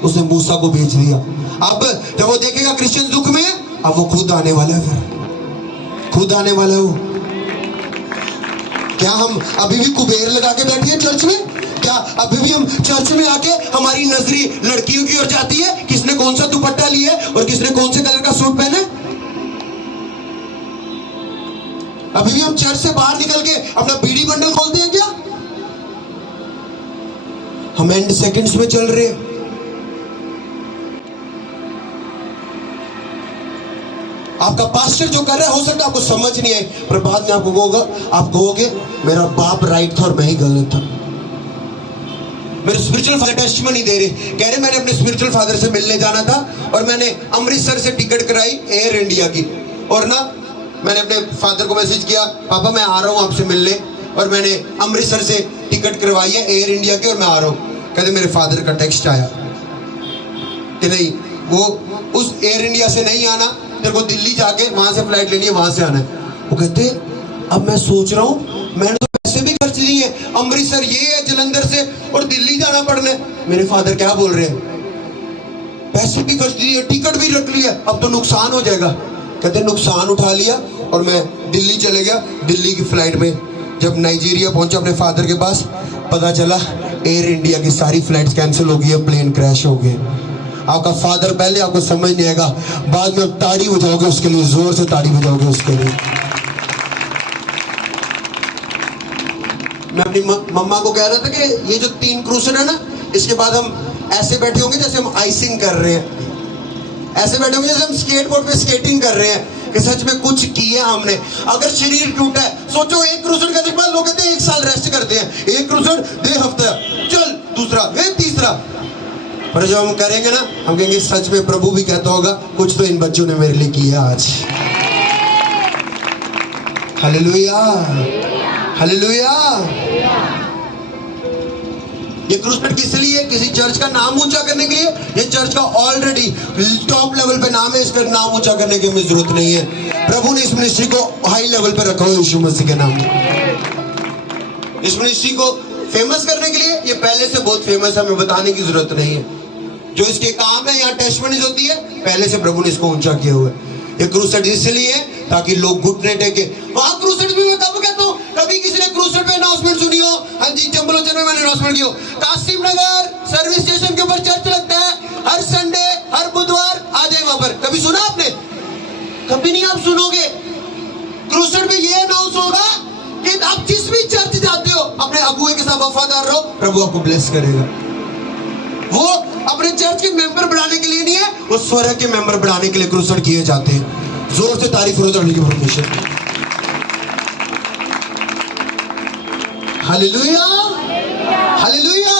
उसने मूसा को भेज दिया। अब जब वो देखेगा क्रिश्चियन दुख में है, अब वो खुद आने वाला है, फिर खुद आने वाला है वो। क्या हम अभी भी कुबेर लगा के बैठे हैं चर्च में? क्या अभी भी हम चर्च में आके हमारी नजरी लड़कियों की ओर जाती है, किसने कौन सा दुपट्टा लिया है और किसने कौन से कलर का सूट पहना है? अभी भी हम चर्च से बाहर निकल के अपना बीड़ी बंडल खोलते हैं क्या? हम एंड सेकंड्स में चल रहे हैं। आपका पास्टर जो कर रहा है, हो सकता है आपको समझ नहीं आए, पर बाद में आपको आप कहोगे मेरा बाप राइट था और मैं ही गलत था। मेरे स्पिरिचुअल फादर टेस्टिमनी दे रहे, कह रहे मैंने अपने स्पिरिचुअल फादर से मिलने जाना था और मैंने अमृतसर से टिकट कराई एयर इंडिया की, और ना मैंने अपने फादर को मैसेज किया, पापा मैं आ रहा हूँ आपसे मिलने, और मैंने अमृतसर से टिकट करवाई है एयर इंडिया की और मैं आ रहा हूँ। कहते मेरे फादर का टेक्स्ट आया कि नहीं, वो उस एयर इंडिया से नहीं आना, तेरे को दिल्ली जाके वहां से फ्लाइट लेनी है, वहां से आना है। वो कहते अब मैं सोच रहा हूँ मैंने तो पैसे भी खर्च लिए हैं, अमृतसर ये है जलंधर से और दिल्ली जाना पड़ना है। मेरे फादर क्या बोल रहे हैं, पैसे भी खर्च लिए, टिकट भी रख लिया, अब तो नुकसान हो जाएगा। कहते नुकसान उठा लिया और मैं दिल्ली चले गया। दिल्ली की फ्लाइट में जब नाइजीरिया पहुंचा अपने फादर के पास, पता चला एयर इंडिया की सारी फ्लाइट्स कैंसिल हो गई है, प्लेन क्रैश हो गए। आपका फादर पहले आपको समझ नहीं आएगा, बाद में आप ताड़ी बजाओगे उसके लिए, जोर से ताड़ी बजाओगे उसके लिए। मैं अपनी मम्मा को कह रहा था कि ये जो 3 क्रूसेड है ना, इसके बाद हम ऐसे बैठे होंगे जैसे हम आइसिंग कर रहे हैं, ऐसे बैठे होंगे जैसे हम स्केटबोर्ड पे स्केटिंग कर रहे हैं कि सच में कुछ किया हमने। अगर शरीर टूटा है, सोचो एक क्रूसेड करने के बाद लोग कहते हैं 1 साल रेस्ट करते हैं, एक क्रूसेड 1 हफ्ता, चल दूसरा, वे तीसरा। पर जब हम करेंगे ना, हम कहेंगे सच में प्रभु भी कहता होगा कुछ तो इन बच्चों ने मेरे लिए किया आज। Hallelujah, hallelujah. ये क्रूसेड किस लिए? किसी चर्च का नाम ऊंचा करने के लिए? ये चर्च का ऑलरेडी टॉप लेवल पे नाम है, इसका नाम ऊंचा करने की हमें जरूरत नहीं है। प्रभु ने इस मिनिस्ट्री को हाई लेवल पे रखा हुआ यीशु मसीह के नाम में। इस मिनिस्ट्री को फेमस करने के लिए ये पहले से बहुत फेमस है, हमें बताने की जरूरत नहीं है। जो इसके काम है, यहाँ टेस्टिमनीज होती है, पहले से प्रभु ने इसको ऊंचा किया हुआ है। ये क्रूसेड इसलिए ताकि लोग घुटने टेके। वहां क्रूसेड भी मैं कब कहता हूँ, कभी किसी ने क्रूसेड पे अनाउंसमेंट सुनी हो? हाँ जी, जंबलोचन में मैंने अनाउंसमेंट की हो। कासिम नगर सर्विस स्टेशन के ऊपर चर्च लगता है, हर संडे हर बुधवार आ जाए वहां पर। कभी सुना आपने? कभी नहीं आप सुनोगे। क्रूसेड पे ये अनाउंस होगा कि आप जिस भी चर्च जाते हो अपने अगुए के साथ वफादार रहो, प्रभु आपको ब्लेस करेगा। वो अपने चर्च के मेंबर बढ़ाने के लिए नहीं है, वो स्वर्ग के मेंबर बढ़ाने के लिए क्रूसेड किए जाते हैं। जोर से तारीफ करो की परमेश्वर। Hallelujah, hallelujah.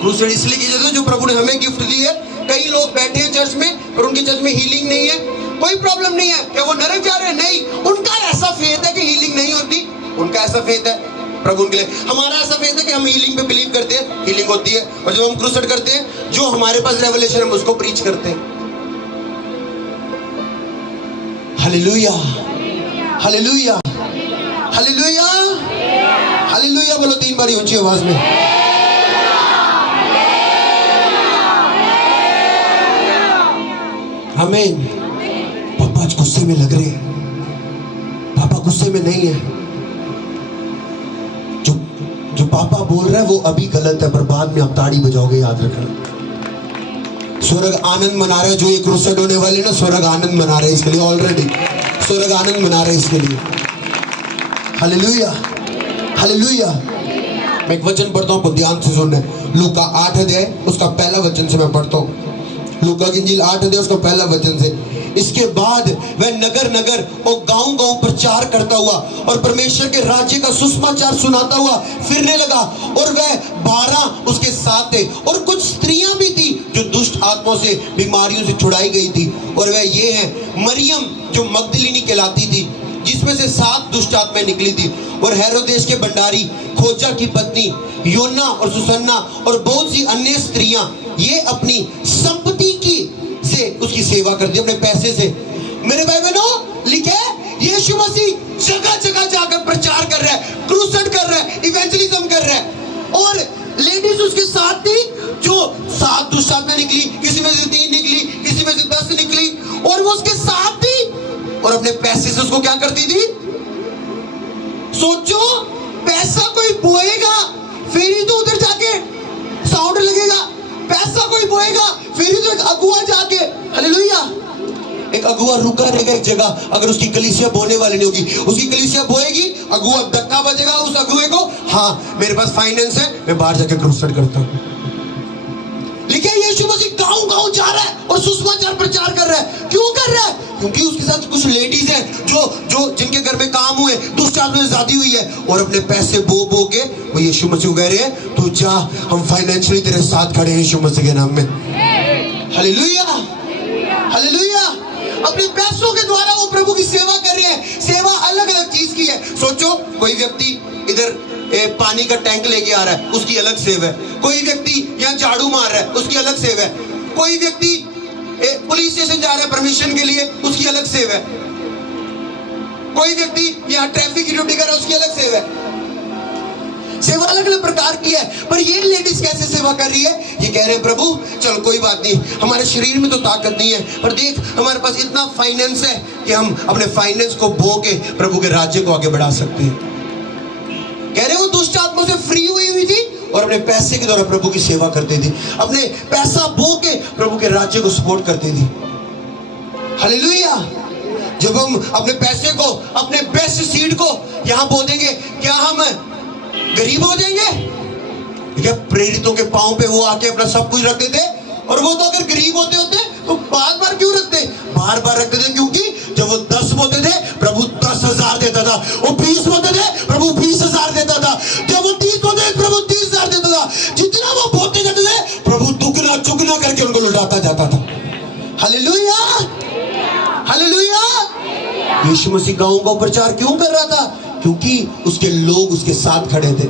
क्रूसेड इसलिए किए जाते हैं जो प्रभु ने हमें गिफ्ट दी है। कई लोग बैठे हैं चर्च में पर उनके चर्च में हीलिंग नहीं है, कोई प्रॉब्लम नहीं है। क्या वो नरक जा रहे हैं? नहीं, उनका ऐसा फेथ है कि हीलिंग नहीं होती, उनका ऐसा फेथ है प्रभु उनके लिए। हमारा ऐसा फेथ है कि हम हीलिंग पे बिलीव करते हैं, हीलिंग होती है। और जब हम क्रूसेड करते हैं, जो हमारे पास रेवलेशन हम उसको प्रीच करते हैं। Hallelujah, hallelujah, hallelujah, hallelujah. बोलो 3 बारी ऊंची आवाज में। आमीन। पापा आज गुस्से में लग रहे हैं, पापा गुस्से में नहीं है। जो पापा बोल रहा है वो अभी गलत है, पर बाद में आप ताड़ी बजाओगे, याद रखना। स्वर्ग आनंद मना रहा है। जो ये क्रूसेड होने वाली ना, स्वर्ग आनंद मना रहे हैं इसके लिए, ऑलरेडी स्वर्ग आनंद मना रहे हैं इसके लिए। Hallelujah, hallelujah. मैं एक वचन पढ़ता हूँ, ध्यान से सुनना है। लूका 8 अध्याय उसका पहला वचन से मैं पढ़ता हूँ। लूका की इंजील 8 अध्याय उसका पहला वचन से। इसके बाद वह नगर नगर और गांव गांव प्रचार करता हुआ और परमेश्वर के राज्य का सुसमाचार सुनाता हुआ फिरने लगा, और वह 12 उसके साथ थे, और कुछ स्त्रियां भी थी जो दुष्ट आत्माओं से, बीमारियों से छुड़ाई गई थी। और वह ये है मरियम जो मगदलिनी कहलाती थी, जिसमें से 7 दुष्ट आत्माएं निकली थी, और हेरोदेस के भंडारी खोजा की पत्नी योना और सुसन्ना और बहुत सी अन्य स्त्रियां, ये अपनी संपत्ति की से उसकी सेवा करती, अपने पैसे से। मेरे भाई बहनों, लिखे यीशु मसीह जगह जगह जाकर प्रचार कर रहा है, क्रूसेड कर रहा है, इवेंजलिज्म कर रहा है। और लेडीज उसके साथ थी, जो 7 दुष्ट आत्मा निकली, किसी में से 3 निकली, किसी में से 10 निकली, और वो उसके साथ थी और अपने पैसे से उसको क्या करती थी? सोचो, पैसा कोई बोएगा फिर ही तो उधर जाके साउंड लगेगा, पैसा कोई बोएगा फिर ही तो एक अगुआ जाके, हालेलुया, एक अगुआ रुका रहेगा एक जगह। अगर उसकी कलीसिया बोने वाली नहीं होगी, उसकी कलीसिया बोएगी, अगुआ धक्का बजेगा उस अगुए को, हाँ मेरे पास फाइनेंस है, मैं बाहर जाके क्रूसेड करता हूं। लेकिन यीशु मसीह गांव गांव जा रहा है और सुसमाचार प्रचार कर रहा है। क्यों कर रहा है? क्योंकि उसके साथ कुछ लेडीज हैं जो जिनके घर में काम हुए, दुष्ट आत्मा से शादी हुई है, और अपने पैसे बो के वो यीशु मसीह को कह रहे हैं, तू जा, हम फाइनेंशियली तेरे साथ खड़े हैं यीशु मसीह के नाम में। Hallelujah, hallelujah. अपने पैसों के द्वारा वो प्रभु की सेवा कर रहे हैं। सेवा अलग अलग चीज की है। सोचो, कोई व्यक्ति इधर पानी का टैंक लेके आ रहा है, उसकी अलग सेव है। कोई व्यक्ति यहाँ झाड़ू मार रहा है, उसकी अलग सेव है। कोई व्यक्ति पुलिस स्टेशन जा रहा है परमिशन के लिए, उसकी अलग सेव है। कोई व्यक्ति यहाँ ट्रैफिक की ड्यूटी कर रहा है, उसकी अलग सेव है। सेवा अलग अलग प्रकार की है। पर ये लेडीज कैसे सेवा कर रही है? ये कह रहे हैं, प्रभु चल कोई बात नहीं, हमारे शरीर में तो ताकत नहीं है, पर देख हमारे पास इतना फाइनेंस है कि हम अपने फाइनेंस को बो के प्रभु के राज्य को आगे बढ़ा सकते हैं। कह रहे वो दुष्ट आत्मा से फ्री हुई थी और अपने पैसे के द्वारा प्रभु की सेवा करती थी, अपने पैसा बो के प्रभु के राज्य को सपोर्ट करती थी। हालेलुया। जब हम अपने पैसे को, अपने बेस्ट सीड को यहां बो देंगे, क्या हम गरीब हो जाएंगे? क्या प्रेरितों के पांव पे वो आके अपना सब कुछ रखते थे, और वो तो अगर गरीब होते तो बार बार क्यों रखते? बार बार रखते थे क्योंकि जब वो 10 बोते थे प्रभु 10,000 देता था, वो 20 बोते थे प्रभु 20,000 देता था, जब वो 30 बोते थे प्रभु 30,000 देता था। जितना वो बोते जाते थे प्रभु दुगना चुगना करके उनको लौटाता जाता था। Hallelujah, hallelujah. यीशु मसीह गांव का प्रचार क्यों कर रहा था? क्योंकि उसके लोग उसके साथ खड़े थे।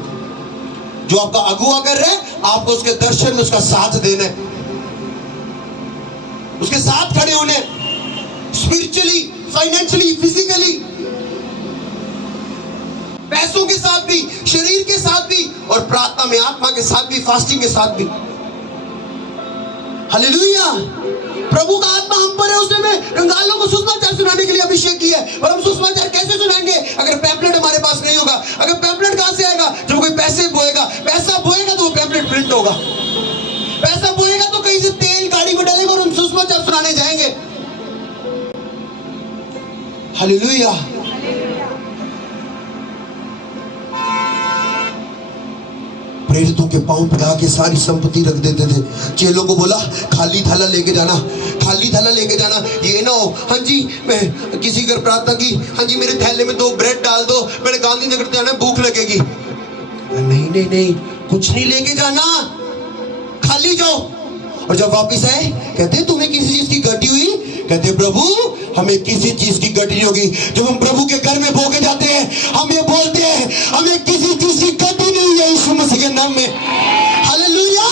जो आपका अगुआ कर रहे हैं, आपको उसके दर्शन में उसका साथ देना है, उसके साथ खड़े होने, स्पिरिचुअली, फाइनेंशियली, फिजिकली, पैसों के साथ भी, शरीर के साथ भी, और प्रार्थना में आत्मा के साथ भी, फास्टिंग के साथ भी। हालेलुया। प्रभु का आत्मा हम पर है, उसने कंगालों को सुसमाचार सुनाने के लिए अभिषेक किया है। और हम सुसमाचार कैसे सुनाएंगे अगर पैम्पलेट हमारे पास नहीं होगा? अगर पैम्पलेट कहां से आएगा? जब कोई पैसे बोएगा, पैसा बोएगा तो वो पैम्पलेट प्रिंट होगा। पैसा बोएगा तो कहीं से तेल गाड़ी में डालेगा और हम सुसमाचार सुनाने जाएंगे। हालेलुया। प्रेरितों के पांव पे आके सारी संपत्ति रख देते थे। चेलों को बोला खाली थाला लेके जाना, खाली थाला लेके जाना, ये ना हो हाँ जी मैं किसी घर प्रार्थना की, हाँ जी मेरे थैले में 2 ब्रेड डाल दो, मैंने गांधीनगर जाना, भूख लगेगी। नहीं नहीं नहीं, कुछ नहीं लेके जाना, खाली जाओ। और जब वापिस आए कहते तुम्हें किसी चीज की घटी हुई? कहते प्रभु हमें किसी चीज की घटी नहीं होगी। जब हम प्रभु के घर में भोगे जाते हैं, हम ये बोलते हैं हमें किसी चीज की घटी नहीं हुई है यीशु मसीह के नाम में। हालेलुया,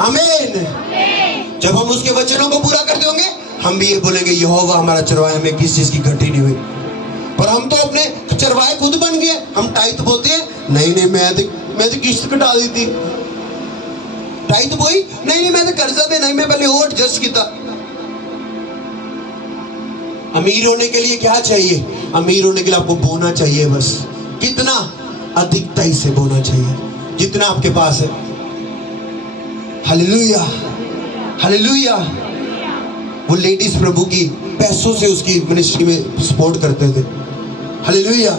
आमीन। जब हम उसके वचनों को पूरा करते होंगे, हम भी ये बोलेंगे यहोवा हमारा चरवाहा, हमें किसी चीज की घटी नहीं हुई। पर हम तो अपने चरवाहे खुद बन गए। हम टाइट बोलते हैं, नहीं नहीं मैं तो किस्त कटा दी थी। टाइट बोई, नहीं मैं तो कर्जा दे, नहीं मैं पहले और एडजस्ट किया। अमीर होने के लिए क्या चाहिए? अमीर होने के लिए आपको बोना चाहिए बस। कितना? अधिकता से बोना चाहिए जितना आपके पास है। Hallelujah, hallelujah. वो लेडीज प्रभु की पैसों से उसकी मिनिस्ट्री में सपोर्ट करते थे। हालेलुया।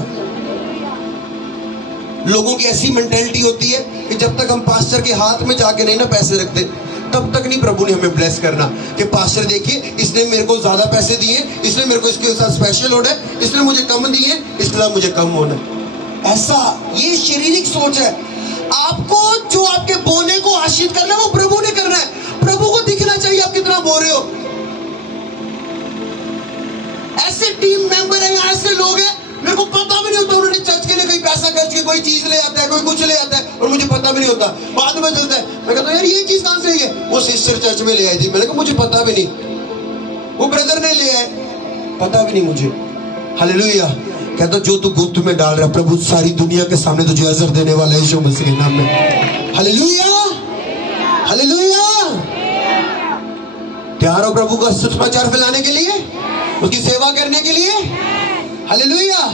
लोगों की ऐसी मेंटालिटी होती है कि जब तक हम पास्टर के हाथ में जाके नहीं ना पैसे रखते, तब तक नहीं प्रभु ने हमें ब्लेस करना कि पास्टर देखिए इसने मेरे को ज्यादा पैसे दिए, इसने मेरे को इसके साथ स्पेशल ऑर्डर है, इसने मुझे कम दिए, इसलिए मुझे कम होना। ऐसा ये शारीरिक सोच है। आपको जो आपके बोने को आशीष करना है वो प्रभु ने करना है। प्रभु को दिखना चाहिए आप कितना बो रहे हो। ऐसे टीम मेंबर है, ऐसे लोग हैं, मेरे को पता भी नहीं होता उन्होंने चर्च के लिए कोई पैसा खर्च के कोई चीज ले आता है, कोई कुछ ले आता है और मुझे पता भी नहीं होता। बाद में चलता है, मैं कहता हूँ यार ये चीज कहां से आई है? वो सिस्टर चर्च में ले आई थी। मैंने कहा मुझे पता भी नहीं, वो ब्रदर ने ले आए, पता भी नहीं मुझे। हालेलुया। कहता जो तू गुप्त में डाल रहा है, प्रभु सारी दुनिया के सामने तुझे अजर देने वाला है यीशु मसीह के नाम में। Hallelujah, hallelujah. तैयार हो प्रभु का सुसमाचार फैलाने के लिए, उसकी सेवा करने के लिए? हालेलुया।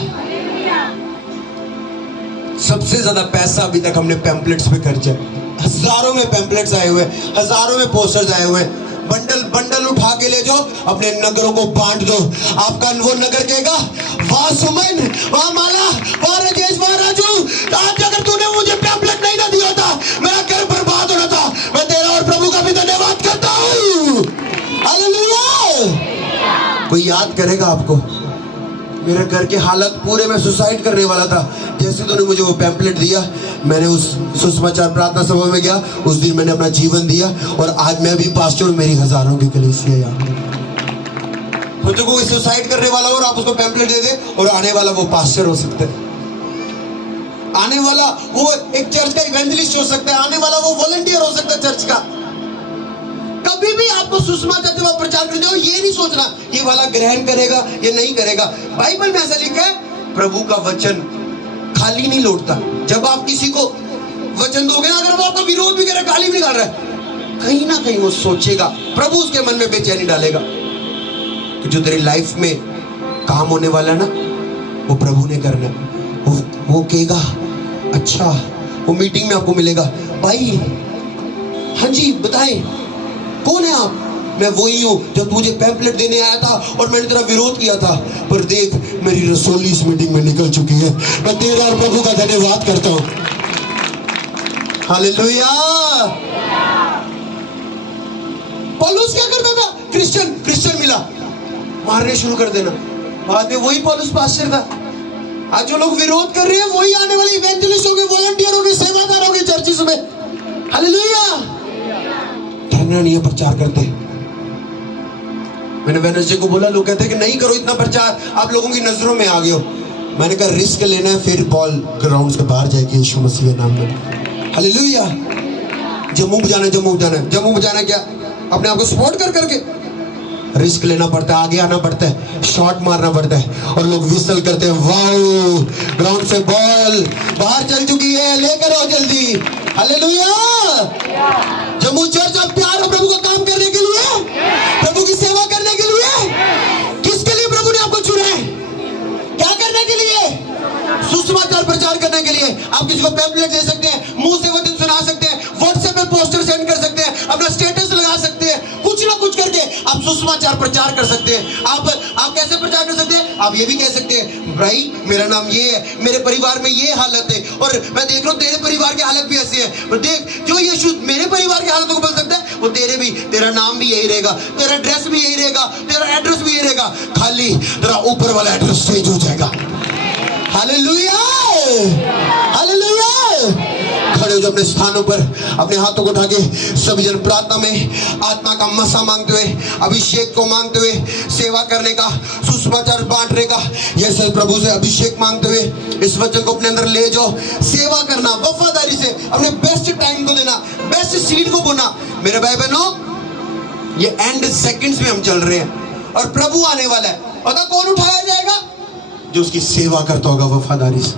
सबसे ज्यादा पैसा अभी तक हमने पैम्पलेट्स पे खर्चा, हजारों में पैम्पलेट्स आए हुए, हजारों में पोस्टर्स आए हुए। बंडल बंडल उठा के ले जाओ, अपने नगरों को बांट दो। आपका वो नगर कहेगा, वाह सुमन, वाह माला, वाह राजेश, वाह राजू, आज अगर तूने मुझे पैम्पलेट नहीं ना दिया था, मेरा घर बर्बाद होना था। मैं तेरा और प्रभु का भी धन्यवाद करता हूँ। हालेलुया। कोई याद करेगा आपको, मेरे घर की हालत पूरे में सुसाइड करने वाला था, जैसे तूने मुझे वो पैम्पलेट दिया, मैंने उस सुसमाचार प्रार्थना सभा में गया, उस दिन मैंने अपना जीवन दिया और आज मैं भी पास्टर, मेरी हजारों की कलीसिया यहाँ। तो कोई सुसाइड करने वाला और आप उसको पैम्पलेट दे दे और आने वाला वो पास्टर हो सकता है, आने वाला वो एक चर्च का इवेंजलिस्ट हो सकता है, आने वाला वो वॉलंटियर हो सकता है चर्च का। कभी भी आपको सुसमाचार जब आप प्रचार करते हो, ये नहीं सोचना ये वाला ग्रहण करेगा ये नहीं करेगा। बाइबल में ऐसा लिखा है, प्रभु का वचन खाली नहीं लौटता। जब आप किसी को वचन दोगे ना, अगर वो आपका विरोध भी करे, गाली भी निकाल रहा है, कहीं ना कहीं वो सोचेगा, प्रभु उसके मन में बेचैनी डालेगा कि जो तेरी लाइफ में काम होने वाला है ना, वो प्रभु ने करना है। वो कहेगा अच्छा, वो मीटिंग में आपको मिलेगा, भाई हाँ जी बताएं कौन है आप? मैं वही हूं जो तुझे पैम्पलेट देने आया था और मैंने तेरा विरोध किया था, पर देख मेरी रसोली इस मीटिंग में निकल चुकी है। मैं तेरा और प्रभु का धन्यवाद करता हूं। हालेलुया। पौलुस क्या करता था? क्रिश्चियन मिला, मारने शुरू कर देना। बाद में वही पौलुस पास्टर था। आज जो लोग विरोध कर रहे हैं वही आने वाले इवेंजलिस्ट होंगे, वॉलंटियर होंगे, सेवादार होंगे चर्चिस में। हालेलुया। ठहरना नहीं है, प्रचार करते। मैंने वेडनेसडे को बोला, लोग कहते हैं कि नहीं करो इतना प्रचार, आप लोगों की नजरों में आ गए हो। मैंने कहा रिस्क लेना है, फिर बॉल ग्राउंड के बाहर जाएगी यीशु मसीह के नाम में। हालेलुया। जम्मू बजाना क्या? अपने आप को सपोर्ट कर करके रिस्क लेना पड़ता है, आगे आना पड़ता है, शॉट मारना पड़ता है और लोग विसल करते हैं, वाओ ग्राउंड से बॉल बाहर चल चुकी है, लेकर आओ जल्दी। हालेलुया। जम्मू चर्च आप तैयार हो प्रभु का काम करने के लिए, प्रभु की सेवा करने के लिए? किसके लिए प्रभु ने आपको चुना है? क्या करने के लिए? सुसमाचार प्रचार करने के लिए। आप किसी को पैम्पलेट दे सकते हैं, मुंह से वचन सुना सकते हैं, व्हाट्सएप पे पोस्टर सेंड कर सकते हैं, अपना स्टेटस लगा सकते हैं, कुछ ना कुछ करके आप सुसमाचार प्रचार कर सकते हैं। आप कैसे प्रचार कर सकते हैं? आप ये भी कह सकते हैं, भाई मेरा नाम ये है, मेरे परिवार में ये हालत है और मैं देख रहा हूँ तेरे परिवार की हालत भी ऐसी है, पर देख जो यीशु मेरे परिवार की हालत को बदल सकता है, वो तेरा नाम भी यही रहेगा, तेरा एड्रेस भी यही रहेगा, तेरा एड्रेस भी यही रहेगा, खाली तेरा ऊपर वाला एड्रेस चेंज हो जाएगा। Hallelujah, hallelujah. खड़े हो जो अपने स्थानों पर, अपने हाथों को उठा के सभी जन प्रार्थना में आत्मा का मसा मांगते हुए, अभिषेक को मांगते हुए, सेवा करने का, सुसमाचार बांटने का, ये सब प्रभु से अभिषेक मांगते हुए इस वचन को अपने अंदर ले जाओ। सेवा करना वफादारी से, अपने बेस्ट टाइम को देना, बेस्ट सीड को बोना। मेरे भाई बहनों, ये एंड सेकंड्स में हम चल रहे हैं और प्रभु आने वाला है। पता कौन उठाया जाएगा? जो उसकी सेवा करता होगा वफादारी से।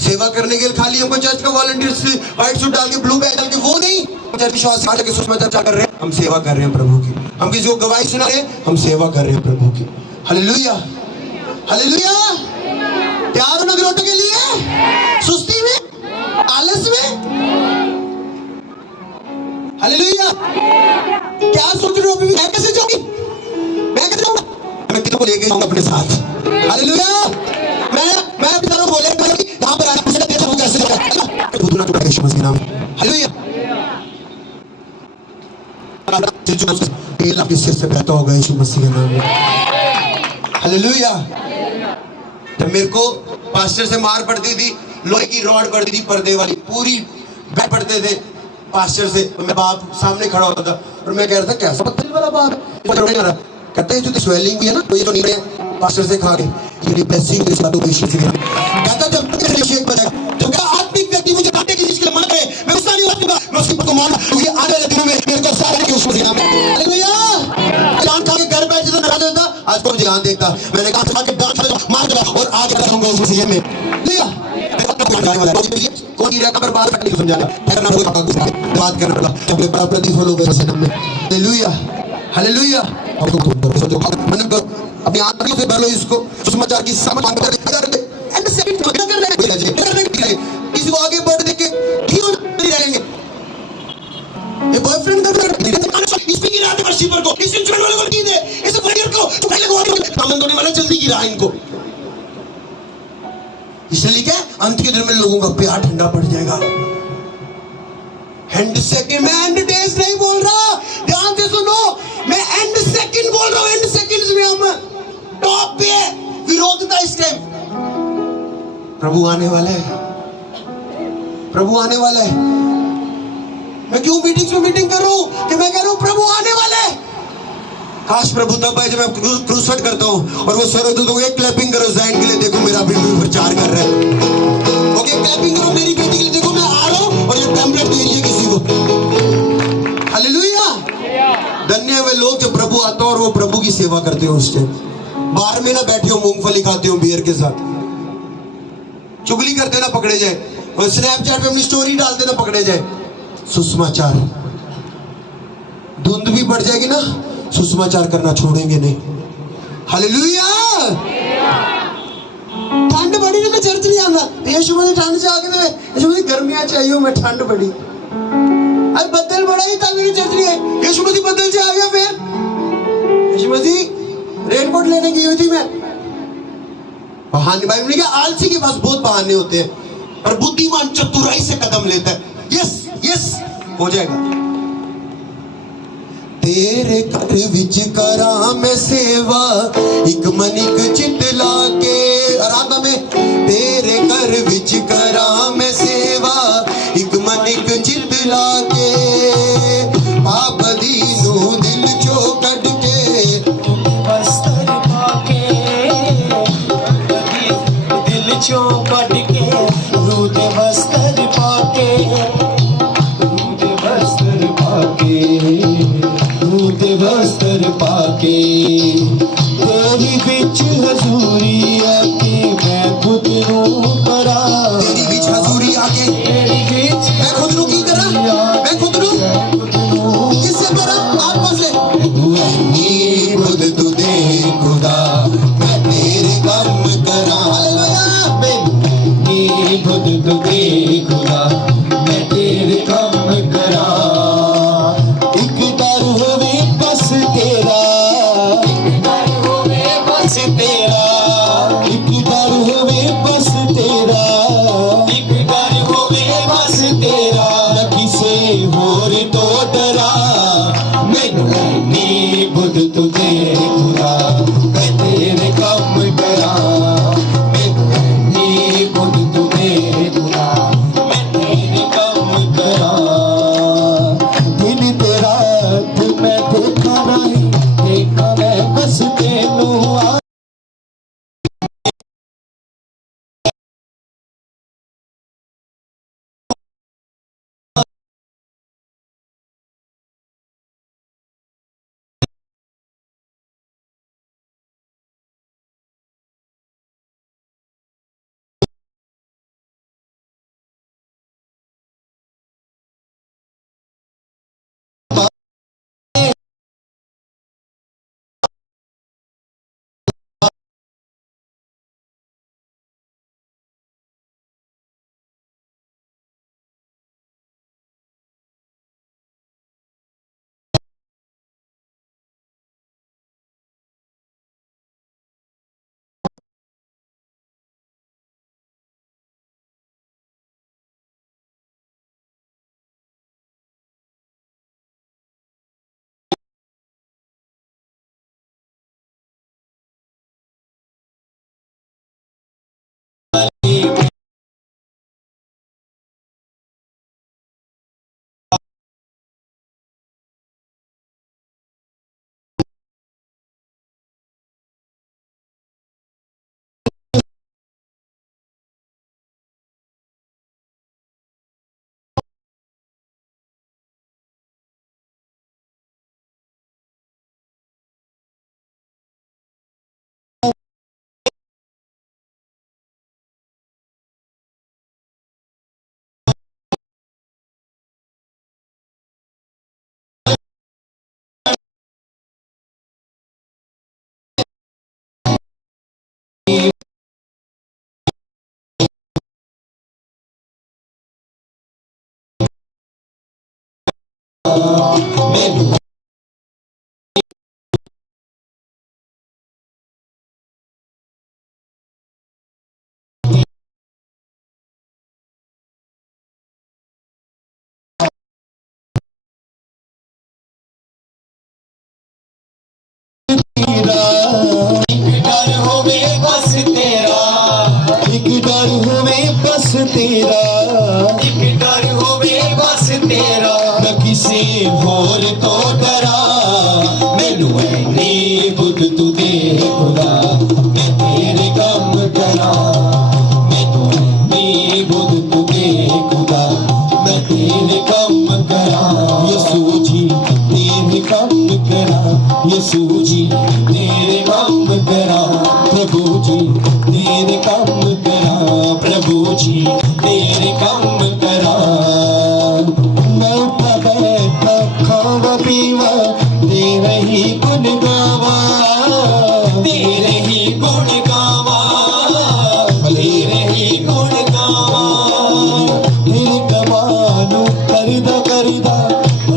सेवा करने के लिए खाली हमको चर्च का वॉलंटियर से व्हाइट सूट डाल के, ब्लू बैग डाल के, वो नहीं। चर्च विश्वास के सुसमाचार कर रहे हैं, हम सेवा कर रहे हैं प्रभु की। हम किसी को गवाही सुना रहे हैं, हम सेवा कर रहे हैं प्रभु की। Hallelujah, hallelujah. तैयार हो नगरों के लिए? सुस्ती में, आलस में? हालेलुया। क्या सोच रहे हो? मैं कैसे जाऊंगी? मैं कितनों को लेके जाऊंगा अपने साथ? हालेलुया। मैं पिता को बोले कहां पर आया, मुझे देखो वो कैसे जाएगा, खुदना टूटा यीशु मसीह के नाम। हालेलुया। तेल आपके सिर से बहता होगा यीशु मसीह के नाम में। हालेलुया। जब मेरे को पास्टर से मार पड़ती थी, लोहे की रॉड पड़ती थी पर्दे वाली, पूरी बैठ पड़ते थे पास्टर से, तो मैं बाप सामने खड़ा होता था और मैं कह रहा था कैसा पत्थर वाला बाप? कहते हैं जो स्वेलिंग भी है ना, तो ये जो नहीं है पास्टर से खा के ये ब्लेसिंग इस बातों को यीशु से कहता जब तक अभिषेक बनेगा, जब आत्मिक व्यक्ति मुझे काटे की चीज के लिए मना करे, मैं गुस्सा नहीं होगा, मैं उसकी बात को मानूं, क्योंकि आने वाले दिनों में मेरे को सारे के उसमें नाम है। हालेलुया। जान खा के घर बैठ जाता, नाराज होता, आज को मुझे ध्यान देखता, मैंने कहा के डांट मार दो उस सीजन में लिया कौन पर बात नहीं समझाना बात करना पड़ा अपने बड़ा प्रतिफल हो गया जन्म में हालेलुया हालेलुया अपनी आंखों से भर लो इसको समाचार की समझ एंड सेकंड किसी को आगे बढ़ देख के क्यों नहीं रहेंगे ये बॉयफ्रेंड का इसमें गिरा दे वर्शिपर को इस इंस्ट्रूमेंट वाले को दी दे इस वारियर को तो पहले को आनंद होने वाला जल्दी गिरा इनको इसलिए क्या अंत के दिन में लोगों का प्यार ठंडा पड़ जाएगा एंड सेकंड मैं एंड डेज नहीं बोल रहा ध्यान से सुनो मैं एंड सेकंड बोल रहा हूं एंड सेकंड्स में हम टॉप पे है विरोधता इस टाइम प्रभु आने वाला है प्रभु आने वाला है मैं क्यों मीटिंग्स में मीटिंग कर रहा हूं कि मैं कह रहा हूं प्रभु आने वाला है काश प्रभु तब है जब मैं क्रूसफाइड करता हूं और वो स्वर्गदूतों को एक क्लैपिंग करो ज़ाइन के लिए देखो मेरा बिल्कुल प्रचार कर रहा है ओके क्लैपिंग करो मेरी बेटी के लिए देखो मैं आ रहा हूं और ये पैम्पलेट दीजिए किसी को हालेलुया धन्य है वे लोग जो प्रभु आता हो और वो प्रभु की सेवा करते हो उस टाइम बाहर में ना बैठे हो मूंगफली खाते हो बियर के साथ चुगली करते ना पकड़े जाए और स्नैपचैट पे अपनी स्टोरी डालते ना पकड़े जाए सुसमाचार धुंध भी बढ़ जाएगी ना सुसमाचार करना छोड़ेंगे नहीं हालेलुया ठंड बढ़ी ना मैं चर्च नहीं आना यीशु मसीह ठंड से आगे ना यीशु मसीह गर्मियां चाहिए मैं ठंड बढ़ी अब बदल बढ़ा ही तब मेरी चर्च नहीं है यीशु मसीह बदल से आ गया फिर यीशु मसीह रेनकोट लेने गई हुई थी मैं बहाने भाई उन्होंने कहा आलसी के पास बहुत बहाने होते हैं पर बुद्धिमान चतुराई से कदम लेता है यस यस हो जाएगा तेरे घर विच करा मैं सेवा एक मनिक चित लाके आराधा में तेरे घर विच करा मैं सेवा एक मनिक चित लाके पाप दीनू दिल चो कट के बस्तर पाके दिल चो कट के रूदे बस्तर पाके बस्तर पाके तेरी बिच हजूरी आके मैं खुद नू करा तेरी बिच हजूरी आके तेरी बिच मैं खुद नू की करा मैं खुद नू किससे करा आत्मा से खुद तू दे खुदा मैं तेरे काम करा हालेलुया मैं खुद तू दे खुदा मैं तेरे काम करा एक दर होवे बस तेरा मैनू तेरा एक डर होवे बस तेरा मैं किसी होर तो डरा मैनू ऐनी बुद्ध तू दे खुदा मैं तेरे काम करा मैनू ऐनी बुद्ध तू दे खुदा मैं तेरे काम करा यसू जी तेरे काम करा यसू जी तेरे काम करा प्रभु जी तेरे काम करा प्रभु जी तेरे काम करा मैं उठा बैठा खावा पीवा तेरे ही गुण गावा तेरे ही गुण गावा तेरे ही गुण गावा तेरे कमानू करदा करदा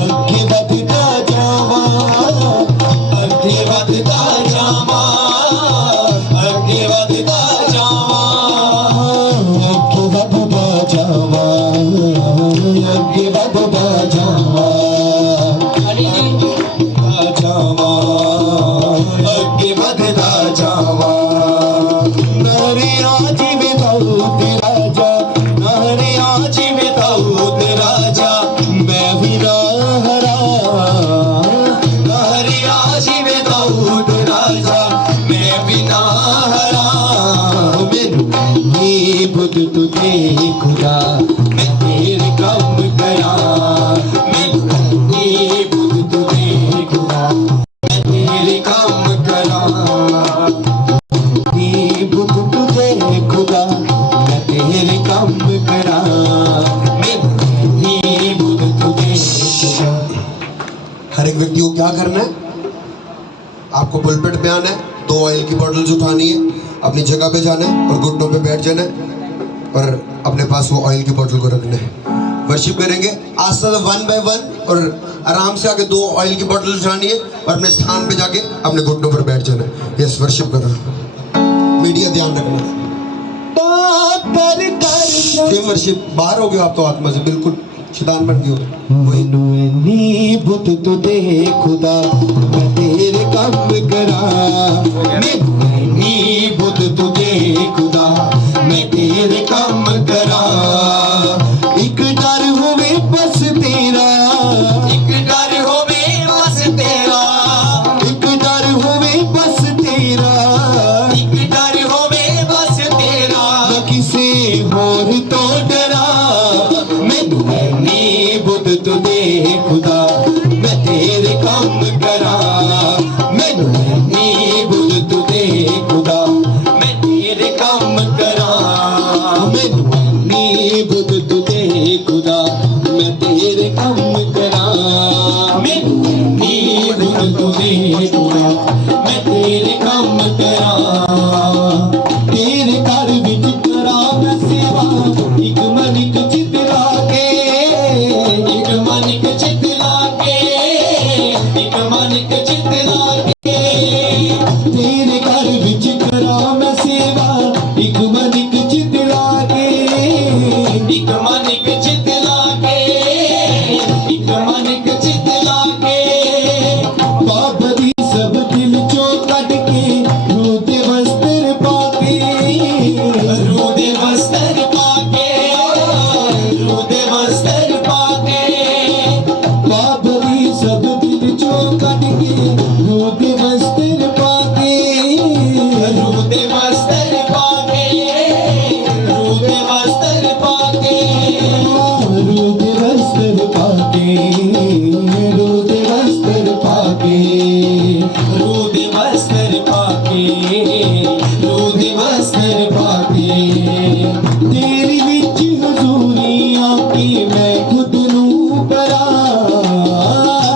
अगे बढ़दा जावा अगे बढ़दा जावा अगे बढ़दा जावा अगे बढ़दा जावा अगे बढ़दा जावा जावा अगे बढ़दा जावा नारे आज में दाऊद राजा नारे आज में दाऊद राजा मैं भी ना हरा नारे आज में दाऊद राजा मैं भी ना हरा मैनू बुद्ध तुझे खुदा मैं तेरे काम करा मैनू बुद्ध तुझे खुदा मैं तेरे काम करा बुद्ध तुझे खुदा मैं तेरे काम करा मैनू बुद्ध तुझे खुदा। हर एक व्यक्ति को क्या करना है? आपको पुलपिट पे आना है, 2 ऑयल की बॉटल्स उठानी है, अपनी जगह पे जाना है और घुटनों पे बैठ जाना है और अपने पास वो ऑयल की बोतल को रखना है। वर्शिप करेंगे आस्था से 1 बाय 1 और आराम से आके 2 ऑयल की बोतल उठानी है और अपने स्थान पे जाके अपने घुटनों पर बैठ जाना है। यस, वर्शिप करना। मीडिया ध्यान रखना। Same worship. बाहर हो गए आप तो आत्मा से बिल्कुल शैतान बन गए हो। बुद्ध तो दे खुदा मैं तेरे काम करा बुद्ध तुझे खुदा मैं तेरे काम करा एक डर होवे बस तेरा एक डर होवे बस तेरा एक डर होवे बस तेरा एक डर होवे बस तेरा मैं किसी होर तो डरा मैनू ऐनी बुद्ध तुझे खुदा मैं तेरे काम करा मैनू ऐनी बुद्ध तुझे खुदा मैं तेरे काम करा मैनू ऐनी बुद्ध तुझे खुदा मैं तेरे काम करा मैनू ऐनी बुद्ध तुझे खुदा मैं तेरे काम करा तेरे घर विच करा मैं सेवा एक मन एक चित लाके एक मन एक चित लाके एक मन एक चित लाके तेरे घर विच करा मैं सेवा एक मन एक चित लाके एक मन एक चित लाके एक मन एक चित लाके बाबा दी सब दिल चो कट के रोते वस्त्र पाके रोते वस्त्र पाके रोते वस्त्र पाके बाबा दी सब दिल चो कट के रोते वस्त्र पाके रोते वस्त्र पाके रोते वस्त्र पाके रोते वस्त्र पाके रोते वस्त्र पाके रोते वस्त्र पाके रोते वस्त्र पाके तेरी विच हजूरी आके मैं खुद नू करा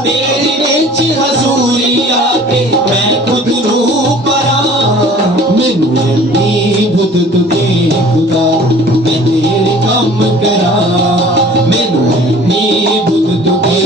तेरी विच हजूरी आके मैं खुद नू करा मैनू ऐनी बुद्ध तुझे खुदा मैं तेरे काम करा मैनू ऐनी बुद्ध तुझे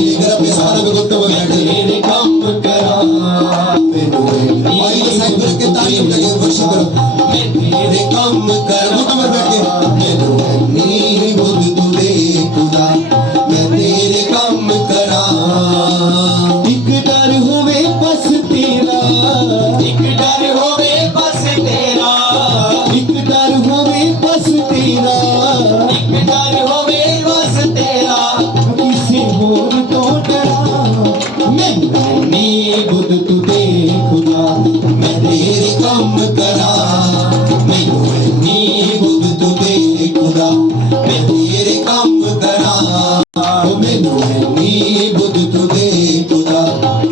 मैनू नी बुध तू दे खुदा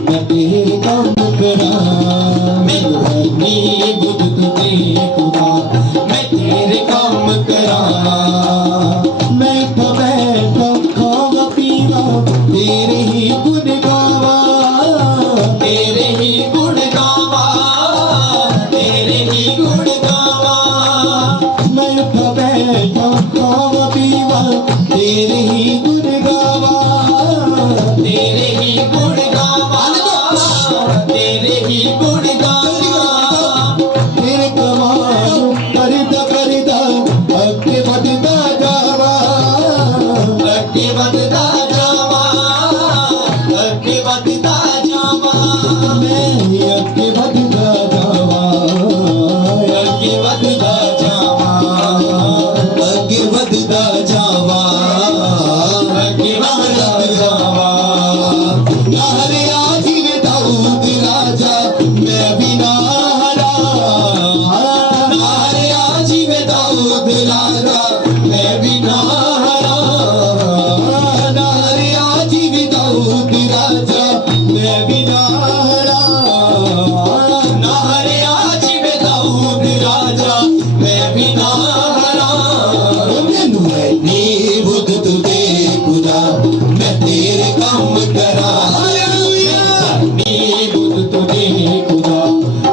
मैं तेरे काम करा मैनू नी बुध तू दे खुदा मैं तेरे काम करा मैं तो बैठा खावा पीवा तेरे ही गुण गावा तेरे ही गुण गावा तेरे ही गुण गावा मैं तो बैठा खावा पीवा तेरे ही गुण गावा तेरे ही गुण गावा तेरे ही गुण गावा तेरे कमाल करदा करदा अगे बढ़दा जावा अगे बढ़दा जावा अगे बढ़दा जावा मैं अगे बढ़दा जावा अगे बढ़दा जावा अगे बढ़दा जावा अगे बढ़दा जावा नारे आजी वे दाऊद राजा मैं भी ना हरा नारे आजी वे दाऊद राजा मैं भी ना हरा नारे आजी वे दाऊद राजा मैं भी ना हरा नारे आजी वे दाऊद राजा मैं भी ना हरा मैनू नी बुध तू दे खुदा मैं तेरे काम करा नी बुध तू दे खुदा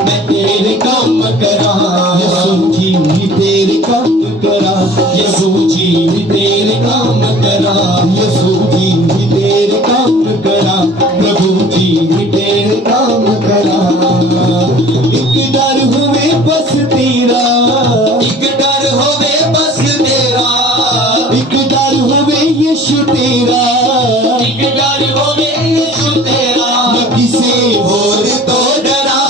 मैं तेरे काम करा यसू जी तेरे काम करा यसू जी तेरे काम करा यसू जी तेरे काम करा प्रभु जी तेरे काम करा एक डर होवे बस तेरा एक डर होवे बस तेरा एक डर होवे यीशु तेरा एक डर होवे यीशु तेरा मैं किसे और तो डरा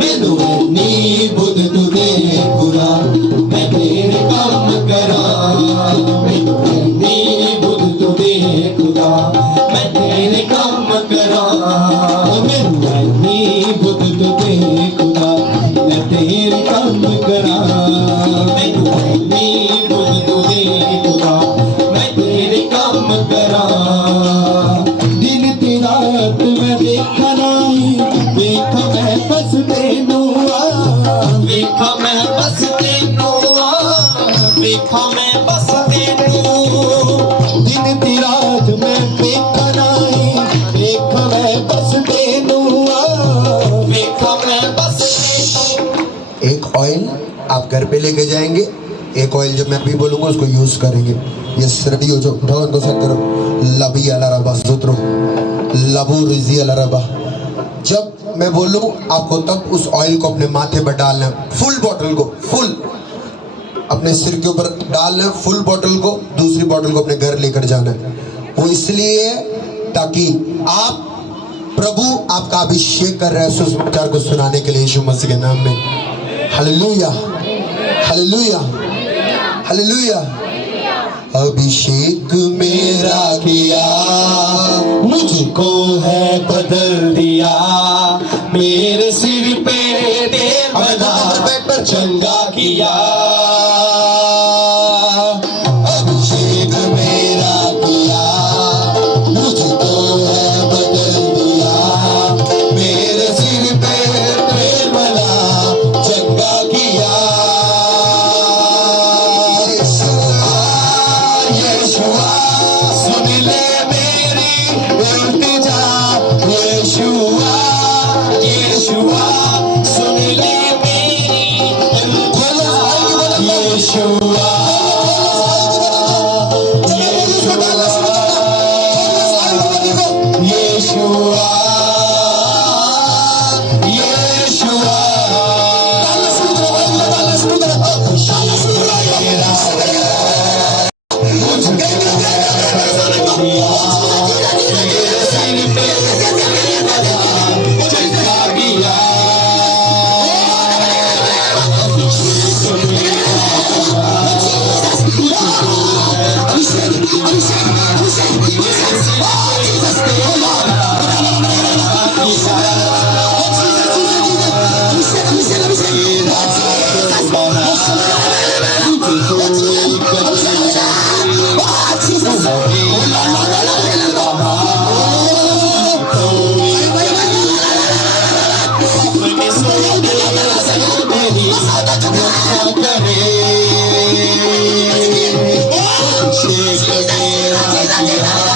मैनू नी बुध तू दे खुदा मैं तेरे काम करा मैनू नी बुध तू दे खुदा मैं तेरे काम करा मैनू नी बुध तू दे खुदा मैं तेरे काम करा मैनू नी बुध तू दे खुदा मैं तेरे काम करा दिन ते रात मैं देखा नहीं देखा मैं बस तेनू देखा मैं बस तेनू देखा मैं बस तेनू दिन ते रात मैं देखा नहीं देखा मैं बस तेनू देखा मैं बस तेनू एक ऑयल आप घर पे लेके जाएंगे एक ऑयल जो मैं अभी बोलूंगा उसको यूज करेंगे ये रेडी हो जो उठाओ उनको सेट करो लबी अला रबा सुत्रो लबू रिजी अला रबा जब मैं बोलूं आपको तब उस ऑयल को अपने माथे पर डालना है फुल बॉटल को फुल अपने सिर के ऊपर डालना है फुल बॉटल को दूसरी बॉटल को अपने घर लेकर जाना है वो इसलिए है ताकि आप प्रभु आपका अभिषेक कर रहे हैं सुसमाचार को सुनाने के लिए यीशु मसीह के नाम में हालेलुया हालेलुया हालेलुया अभिषेक मेरा किया मुझको है बदल दिया मेरे सिर पे तेल बना पर चंगा किया अभिषेक मेरा किया मुझको है बदल दिया मेरे सिर पे तेल बना चंगा किया सुन ले मेरी इल्तिजा यीशुआ यीशुआ सुन ले मेरी इल्तिजा यीशुआ यीशुआ Yeshua,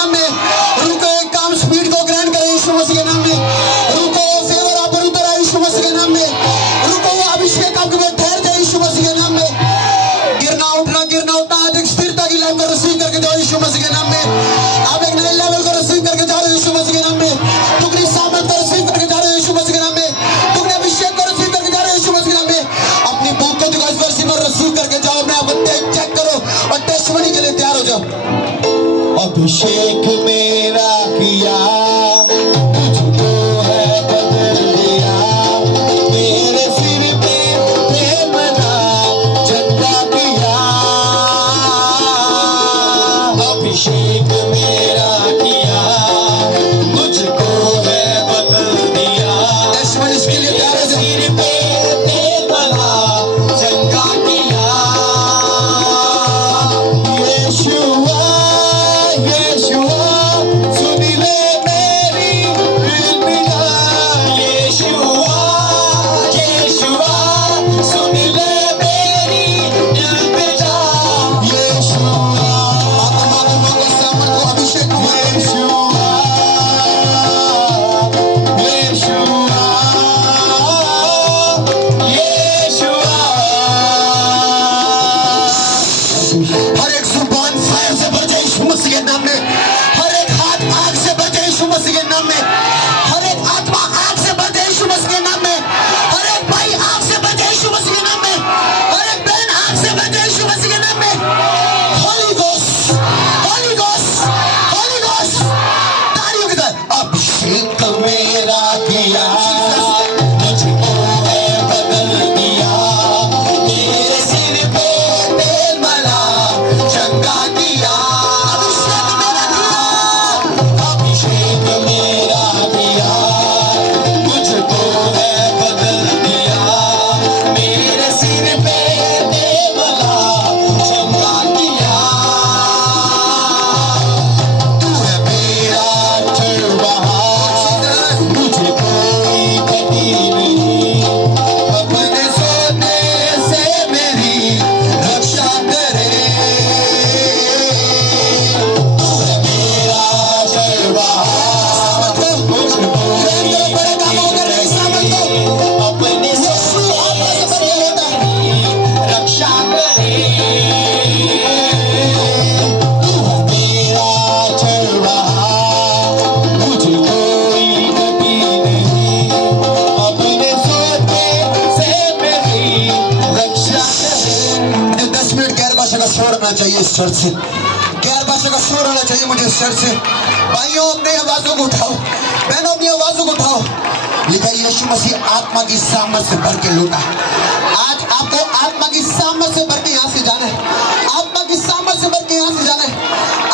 नाम में। रुको, एक काम स्पीड को ग्रैंड करें यीशु मसीह के नाम में। रुको, फेवर आप पर उतर आए यीशु मसीह के नाम में। रुको, वो अभिषेक आपके ऊपर ठहर जाए यीशु मसीह के नाम में। गिरना उठना आज एक स्थिरता की लाइफ को रिसीव करके जाओ यीशु मसीह के नाम में। आप एक नए लेवल को रिसीव करके जा रहे हो यीशु मसीह के नाम में। दुगनी सामर्थ को रिसीव करके जा रहे हो यीशु मसीह के नाम में। दुगने अभिषेक को रिसीव करके जा रहे हो यीशु मसीह के नाम में। अपनी भूख को जो इस वर्ष में रिसीव करके जाओ। अपने आप को चेक करो और टेस्टमनी के लिए तैयार हो जाओ। अभिषेक मेरा किया, तुझको है बदल दिया, मेरे सिर पे प्रेम का झंडा किया। अभिषेक मेरा किया, मुझको है बदल दिया, टेस्टमनी इसके लिए तैयार हो जाओ। सिर पे प्रेम का झंडा किया। यीशुआ, यीशुआ, सुन ले मेरी विनती। यीशुआ, यीशुआ, सुन ले मेरी विनती। यीशुआ, अभिषेक हुआ। यीशुआ, यीशुआ, यीशुआ। हर एक जुबान फायर से भर जाए यीशु मसीह के नाम में। हर एक हाथ आग से भर जाए यीशु मसीह के नाम में। हर एक आत्मा आग से भर जाए यीशु मसीह के नाम में। हर एक भाई आग से भर जाए यीशु मसीह के नाम में। हर एक बहन आग से भर जाए यीशु मसीह के नाम में। Holi ghost, Holi ghost, Holi ghost. तालियों के साथ अभिषेक मेरा किया, मुझको है बदल दिया, मेरे सिर पे तेल मला चंगा किया। अभिषेक मेरा किया, अभिषेक मेरा किया, मुझको है बदल दिया, मेरे सिर पे तेल मला चंगा किया। तू है मेरा चरवाहा, मुझे कोई कमी नहीं, अपने सोने से मेरी रक्षा करे। तू है मेरा चरवाहा, मुझे कोई बड़े कामों करने की सामर्थ दो। अपने सोने से मेरी रक्षा करे। तू है मेरा चरवाहा, मुझे कोई कमी नहीं, अपने सोने से मेरी रक्षा करे। मुझे 10 मिनट गैर भाषा का शोर होना चाहिए इस चर्च से। गैर भाषा का शोर होना चाहिए मुझे इस चर्च से। भाइयों, अपनी आवाजों को उठाओ, बहनों अपनी आवाजों को उठाओ। लिखा है यीशु मसीह आत्मा की सामर्थ से भर के लौटा। आज आपको आत्मा की सामर्थ से भर के यहाँ से जाना है। आत्मा की सामर्थ से भर के यहाँ से जाना है।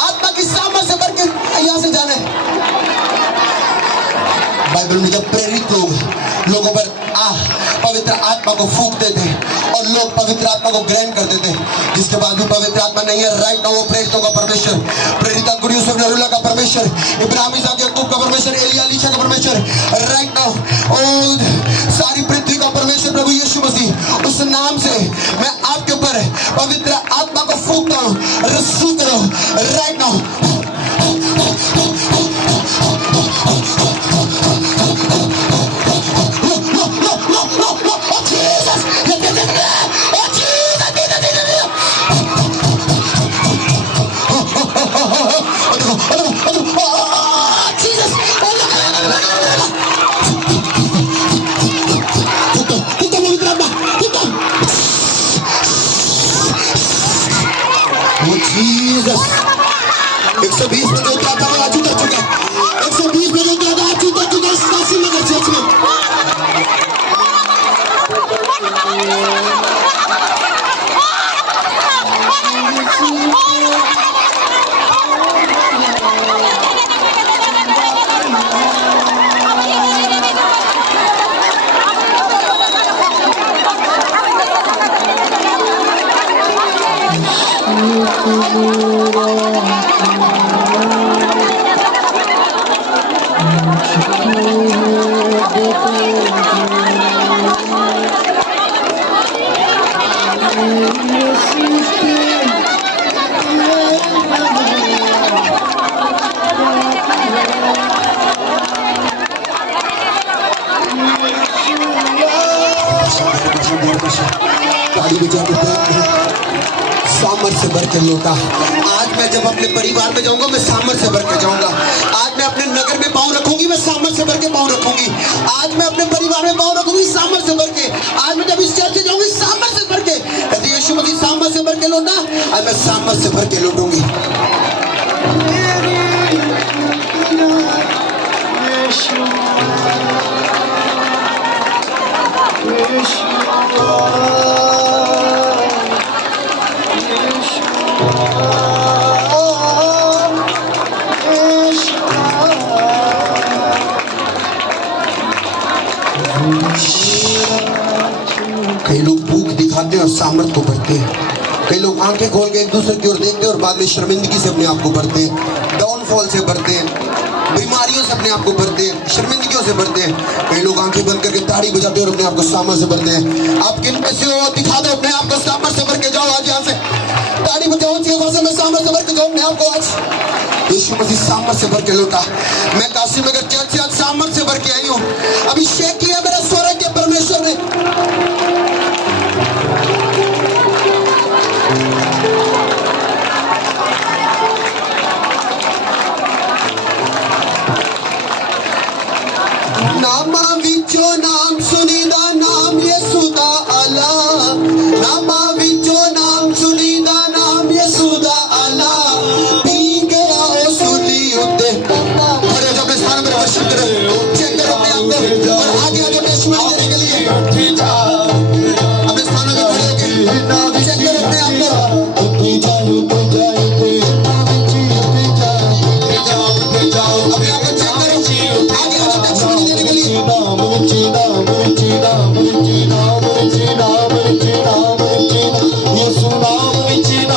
आत्मा की सामर्थ से भर के यहाँ से जाना है। बाइबल में जब प्रेरित लोगों पर पवित्र आत्मा को फूकते थे और लोग पवित्र आत्मा को ग्रहण करते थे, जिसके बाद भी पवित्र आत्मा नहीं है, राइट नाउ वो प्रेरितों का परमेश्वर, प्रेरित अंकुर यूसुफ नरूला का परमेश्वर, इब्राहिम इसहाक याकूब का परमेश्वर, एलिया एलीशा का परमेश्वर, राइट नाउ ओ सारी पृथ्वी का परमेश्वर प्रभु यीशु मसीह, उस नाम से मैं आपके ऊपर पवित्र आत्मा को फूकता हूँ। रिसीव करो राइट नाउ। Jesus 120 में जो उतरा था आज उतर चुका। 120 में जो उतरा था आज उतर चुका। इस काशी नगर चर्च में भर के लौटा। आज मैं जब अपने परिवार में जाऊंगा मैं सामर्थ से भर के जाऊंगा। आज मैं अपने नगर में पाँव रखूंगी, मैं सामर्थ से भर के पाँव रखूंगी। आज मैं अपने परिवार में पाँव रखूंगी सामर्थ से भर के। आज मैं जब इस चर्च से जाऊंगी सामर्थ से भर के। यदि यीशु मसीह सामर्थ से भर के लौटा, आज मैं सामर्थ से भर के लौटूंगी। कई लोग भूख दिखाते हैं और सामर्थ को भरते हैं। कई लोग आंखें खोल के एक दूसरे की ओर देखते हैं और बाद में शर्मिंदगी से अपने आप को भरते हैं, डाउनफॉल से भरते हैं, बीमारियों से अपने आप को भरते हैं, शर्मिंदगियों से भरते हैं। कई लोग आंखें बंद करके ताड़ी बजाते हैं और अपने आप को सामर्थ से भरते हैं। आप किन में से हो? दिखा दो अपने आप को सामर्थ से भर के जाओ। आज यहाँ से ताड़ी बजाओ, मैं सामर्थ से भर के जाओ अपने आप को। आज यीशु मसीह सामर्थ से भर के लौटा। मैं काशी नगर चर्च से आज सामर्थ से भर के आई हूँ। अभिषेक किया मेरा स्वर्ग के परमेश्वर ने। नामा विचो नाम सुनीदा नाम यीशु दा आला। नामा विचो नाम सुनीदा नाम यीशु दा आला। पी गया ओ सुली उते खड़े जो अपने स्थान पर वर्शिप करें। चेक करो अपने आप को और आगे आगे टेस्टिमनी देने के लिए अपने स्थानों पे खड़े होकर चेक करो अपने आप को। अपने आप को चेक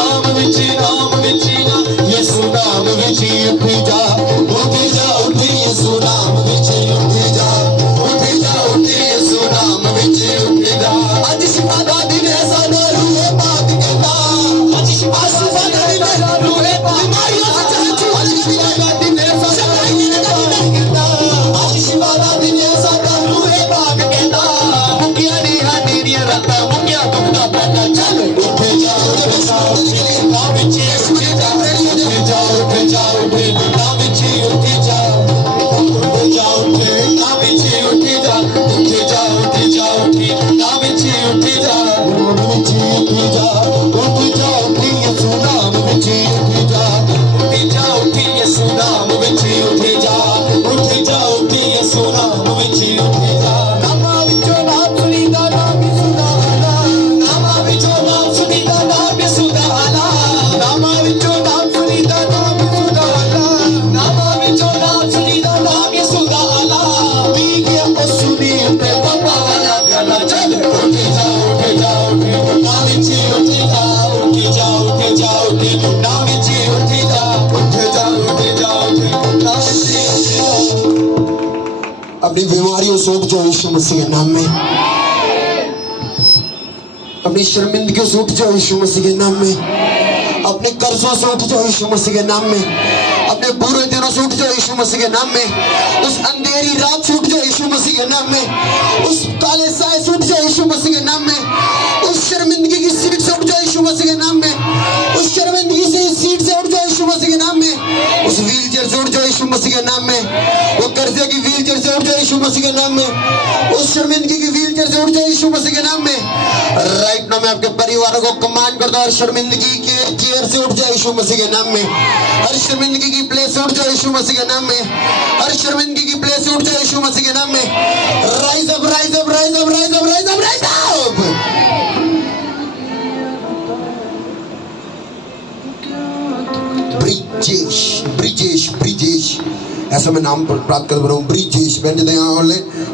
करो आगे आगे टेस्टिमनी देने के लिए। अपनी बीमारियों से उठ जाओ यीशु मसीह के नाम में। अपनी शर्मिंदगियों से उठ जाओ यीशु मसीह के नाम में। अपने कर्जों से उठ जाओ यीशु मसीह के नाम में। अपने बुरे दिनों से उठ जाओ यीशु मसीह के नाम में। उस अंधेरी रात से उठ जाओ यीशु मसीह के नाम में। उस काले साए से उठ जाओ यीशु मसीह के नाम में। उस शर्मिंदगी की सीट से उठ जाओ यीशु मसीह के नाम में। उस शर्मिंदगी से सीट से उठ जाओ यीशु मसीह के नाम में। उस व्हीलचेयर से उठ जाओ यीशु मसीह के नाम में। वो कर्जे की व्हीलचेयर से उठ जाओ यीशु मसीह के नाम में। उस शर्मिंदगी की व्हीलचेयर से उठ जाओ यीशु मसीह के नाम में। राइट नाउ मैं आपके परिवार को कमांड करता हूं, हर शर्मिंदगी के चेयर से उठ जाओ यीशु मसीह के नाम में। हर शर्मिंदगी की प्लेस से उठ जाओ यीशु मसीह के नाम में। हर शर्मिंदगी की प्लेस से उठ जाओ यीशु मसीह के नाम में। Rise up rise up rise up rise up rise up rise up. Brijesh Brijesh Brijesh ऐसा मैं नाम प्राप्त कर रहा हूँ। ब्रिजेश बेंच दे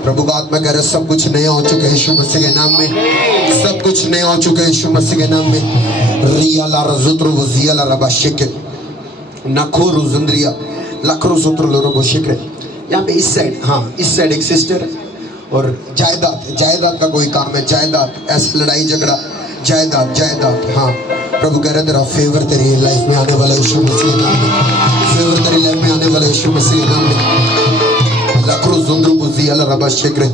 प्रभु का आत्मा कह रहा है सब कुछ नया हो चुका है यीशु मसीह के नाम में। सब कुछ नया हो चुका है यीशु मसीह के नाम में। रिया ला रजुत्रो वजिया ला रबा शिक्र नखो रुजंद्रिया लखरो सुत्र लोरो वो शिक्र। यहाँ पे इस साइड, हाँ इस साइड एक सिस्टर है और जायदाद का कोई काम है। जायदाद ऐसा लड़ाई झगड़ा जायदाद जायदाद। हाँ प्रभु कह रहे तेरा फेवर तेरी लाइफ में आने वाला यीशु मसीह के नाम में। फेवर तेरी लाइफ में आने वाला यीशु मसीह के नाम में। लखरो जुंद्रू बुजी अल्लाह रबा शिक्र।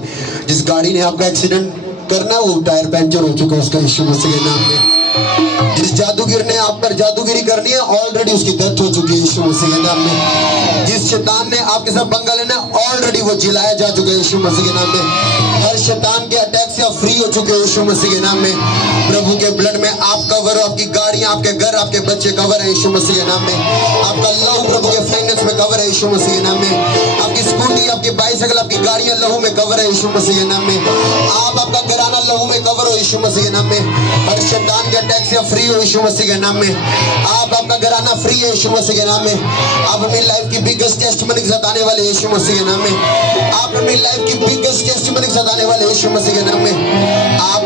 जिस गाड़ी ने आपका एक्सीडेंट करना वो टायर पंचर हो चुका है उसका यीशु मसीह के नाम में। जिस जिस जादूगर ने आप पर जादूगिरी करनी है ऑलरेडी उसकी डेथ हो चुकी है यीशु मसीह के नाम में। जिस शैतान ने आपके साथ पंगा लेना ऑलरेडी वो जिलाया जा चुका है यीशु मसीह के नाम में। हर शैतान के अटैक से आप फ्री हो चुके हो यीशु मसीह के नाम में। प्रभु के ब्लड में आप कवर हो, आपकी गाड़ियां, आपके घर, आपके बच्चे कवर है यीशु मसीह के नाम में। आपका लहू प्रभु के फाइनेंस में कवर है यीशु मसीह के नाम में। आपकी स्कूटी, आपकी बाइसाइकिल, आपकी गाड़ियां लहू में कवर है यीशु मसीह के नाम में। आपका घराना लहू में कवर हो यीशु मसीह के नाम में। हर शैतान के अटैक से फ्री हो यीशु मसीह के नाम में। आपका घराना फ्री है यीशु मसीह के नाम में। आप अपनी लाइफ की बिगेस्ट टेस्टिमनी के साथ आने वाले यीशु मसीह के नाम में। आप अपनी लाइफ की बिगेस्ट टेस्टिमनी के साथ आने वाले यीशु मसीह के नाम में।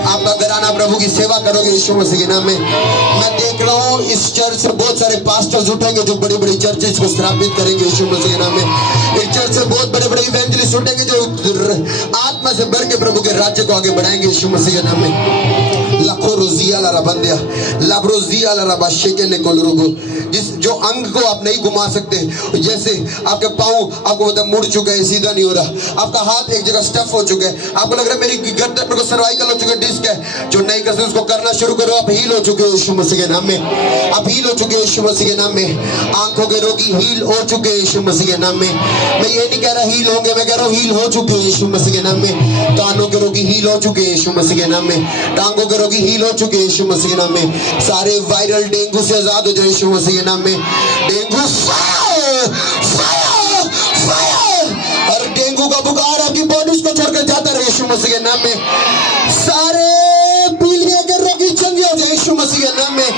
आपका घराना प्रभु की सेवा करोगे यीशु मसीह के नाम में। मैं देख रहा हूँ इस चर्च से बहुत सारे पास्टर्स उठेंगे जो बड़ी बड़ी चर्चेस को स्थापित करेंगे यीशु मसीह के नाम में। इस चर्च से बहुत बड़े बड़े इवेंजलिस्ट उठेंगे जो आत्मा से भर के प्रभु के राज्य को आगे बढ़ाएंगे यीशु मसीह के नाम में। लाखों रोजिया ला बंदिया लाब्रोजिया ला बाशे के निकोल रुगो। जिस जो अंग को आप नहीं घुमा सकते, जैसे आपके पाँव आपको मतलब मुड़ चुका है, सीधा नहीं हो रहा, आपका हाथ एक जगह स्टफ हो चुका है, आपको लग रहा है मेरी गर्दन पर सर्वाइकल हो चुका है, डिस्क है, जो नहीं कर सकते उसको करना शुरू करो। आप हील हो चुके हो यीशु मसीह के नाम में। आप हील हो चुके हो यीशु मसीह के नाम में। आंखों के रोगी हील हो चुके हैं यीशु मसीह के नाम में। मैं ये नहीं कह रहा हील होंगे, मैं कह रहा हूँ हील हो चुके हो यीशु मसीह के नाम में। कानों के रोगी हील हो चुके हैं यीशु मसीह के नाम में। टांगों के रोगी हील हो चुके हैं यीशु मसीह के नाम में। सारे वायरल डेंगू से आजाद हो जाए यीशु मसीह के नाम में। Dengue fire fire fire. और डेंगू का बुखार आपकी बॉडी को छोड़कर जाता रहे यीशु मसीह के नाम में। सारे पीलिया के रोगी चंगे हो जाए यीशु मसीह के नाम में।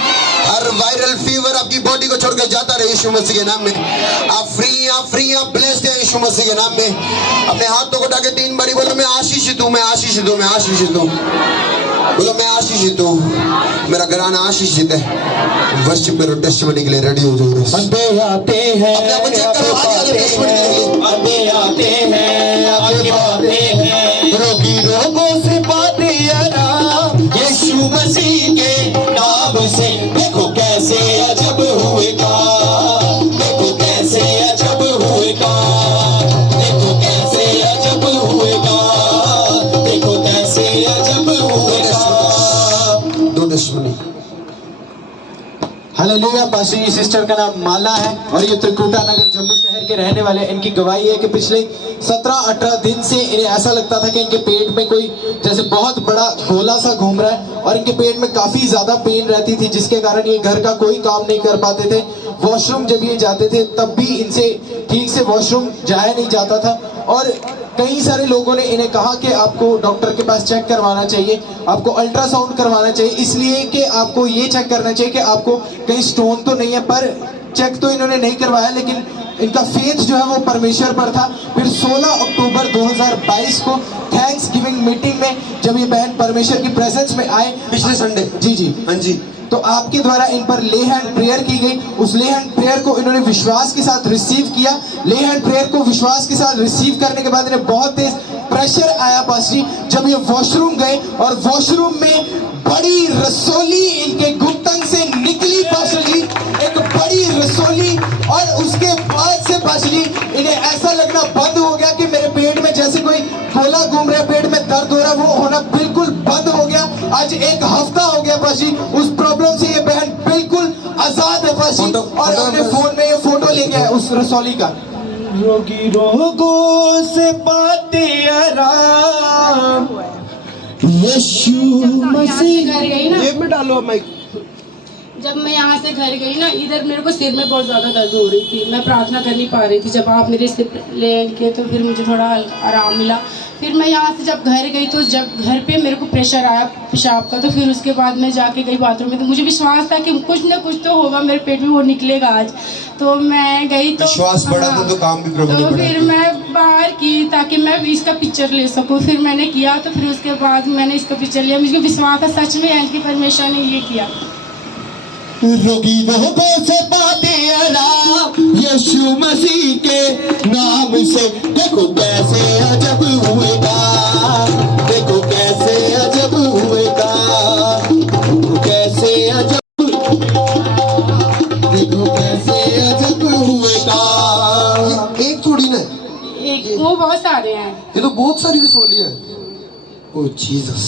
हर वायरल फीवर आपकी बॉडी को छोड़कर जाता रहे यीशु मसीह के नाम में। आप फ्री, आप ब्लेस्ड हैं यीशु मसीह के नाम में। अपने हाथों को उठा के 3 बारी बोलो, मैं आशीषित हूँ, मैं आशीषित हूँ, मैं आशीषित हूँ। बोलो, मैं आशीषित हूँ, मेरा घराना आशीषित है। वर्शिप करो, टेस्टिमनी के लिए रेडी हो जाओ। आते आते हैं, अपने आप को चेक करो, आगे टेस्टिमनी के लिए आते आते हैं, आगे बढ़ते हैं। रोगी रोगों से पाते आराम यीशु मसीह के नाम से। देखो कैसे अजब हुए काम, देखो कैसे अजब हुए काम, देखो कैसे अजब हुए काम, देखो कैसे अजब हुए काम। दो टेस्टिमनी। हालेलुया। पास्टर जी सिस्टर का नाम माला है और ये त्रिकुटा नगर जम्मू शहर के रहने वाले। इनकी गवाही है कि पिछले 17-18 दिन से इन्हें ऐसा लगता था कि इनके पेट में कोई जैसे बहुत बड़ा गोला सा घूम रहा है और इनके पेट में काफी ज्यादा पेन रहती थी, जिसके कारण ये घर का कोई काम नहीं कर पाते थे। वॉशरूम जब ये जाते थे तब भी इनसे ठीक से वॉशरूम जाया नहीं जाता था। और कई सारे लोगों ने इन्हें कहा कि आपको डॉक्टर के पास चेक करवाना चाहिए, आपको अल्ट्रासाउंड करवाना चाहिए, इसलिए कि आपको ये चेक करना चाहिए कि आपको कहीं स्टोन तो नहीं है। पर चेक तो इन्होंने नहीं करवाया, लेकिन इनका फेथ जो है वो परमेश्वर पर था। फिर 16 अक्टूबर 2022 को थैंक्स गिविंग मीटिंग में जब ये बहन परमेश्वर की प्रेजेंस में आए, पिछले संडे, जी हाँ जी, तो आपके द्वारा इन पर ले हैंड प्रेयर की गई। उस ले हैंड प्रेयर को इन्होंने विश्वास के साथ रिसीव किया। ले हैंड प्रेयर को विश्वास के साथ रिसीव करने के बाद इन्हें बहुत तेज प्रेशर आया पास जी। जब ये वॉशरूम गए और वॉशरूम में बड़ी रसोली इनके गुप्तंग से निकली पास्टर जी, एक बड़ी रसोली। और उसके बाद से पास्टर जी इन्हें ऐसा लगना बंद हो गया कि मेरे पेट में जैसे कोई गोला घूम रहा है, पेट में दर्द हो रहा है, वो होना बिल्कुल बंद हो गया। आज 1 हफ्ता हो गया पास्टर जी उस प्रॉब्लम से ये बहन बिल्कुल आजाद है पास्टर जी। और अपने फोन में ये फोटो लेके आए उस रसोली का। रोगी रोगों से पाते आराम यीशु मसीह। जेब में डालो माइक। जब मैं यहाँ से घर गई ना, इधर मेरे को सिर में बहुत ज़्यादा दर्द हो रही थी, मैं प्रार्थना कर नहीं पा रही थी। जब आप मेरे सिर ले के तो फिर मुझे थोड़ा आराम मिला। फिर मैं यहाँ से जब घर गई तो जब घर पे मेरे को प्रेशर आया पेशाब का, तो फिर उसके बाद मैं जाके गई बाथरूम में, तो मुझे विश्वास था कि कुछ ना कुछ तो होगा मेरे पेट में, वो निकलेगा आज। तो मैं गई तो विश्वास बढ़ा तो काम भी प्रभु ने तो बढ़ा। फिर मैं बाहर की ताकि मैं इसका पिक्चर ले सकूँ। फिर मैंने किया, तो फिर उसके बाद मैंने इसका पिक्चर लिया। मुझे विश्वास था सच में एंड की परमेश्वर ने ये किया। रोगी रोगों से पाते आराम यीशु मसीह के नाम से। देखो कैसे अजब हुए काम, देखो कैसे अजब हुए काम, कैसे अजब, देखो कैसे अजब हुए काम। एक थोड़ी ना, एक वो बहुत सारे हैं। ये तो बहुत सारी रसोली है। ओ जीसस।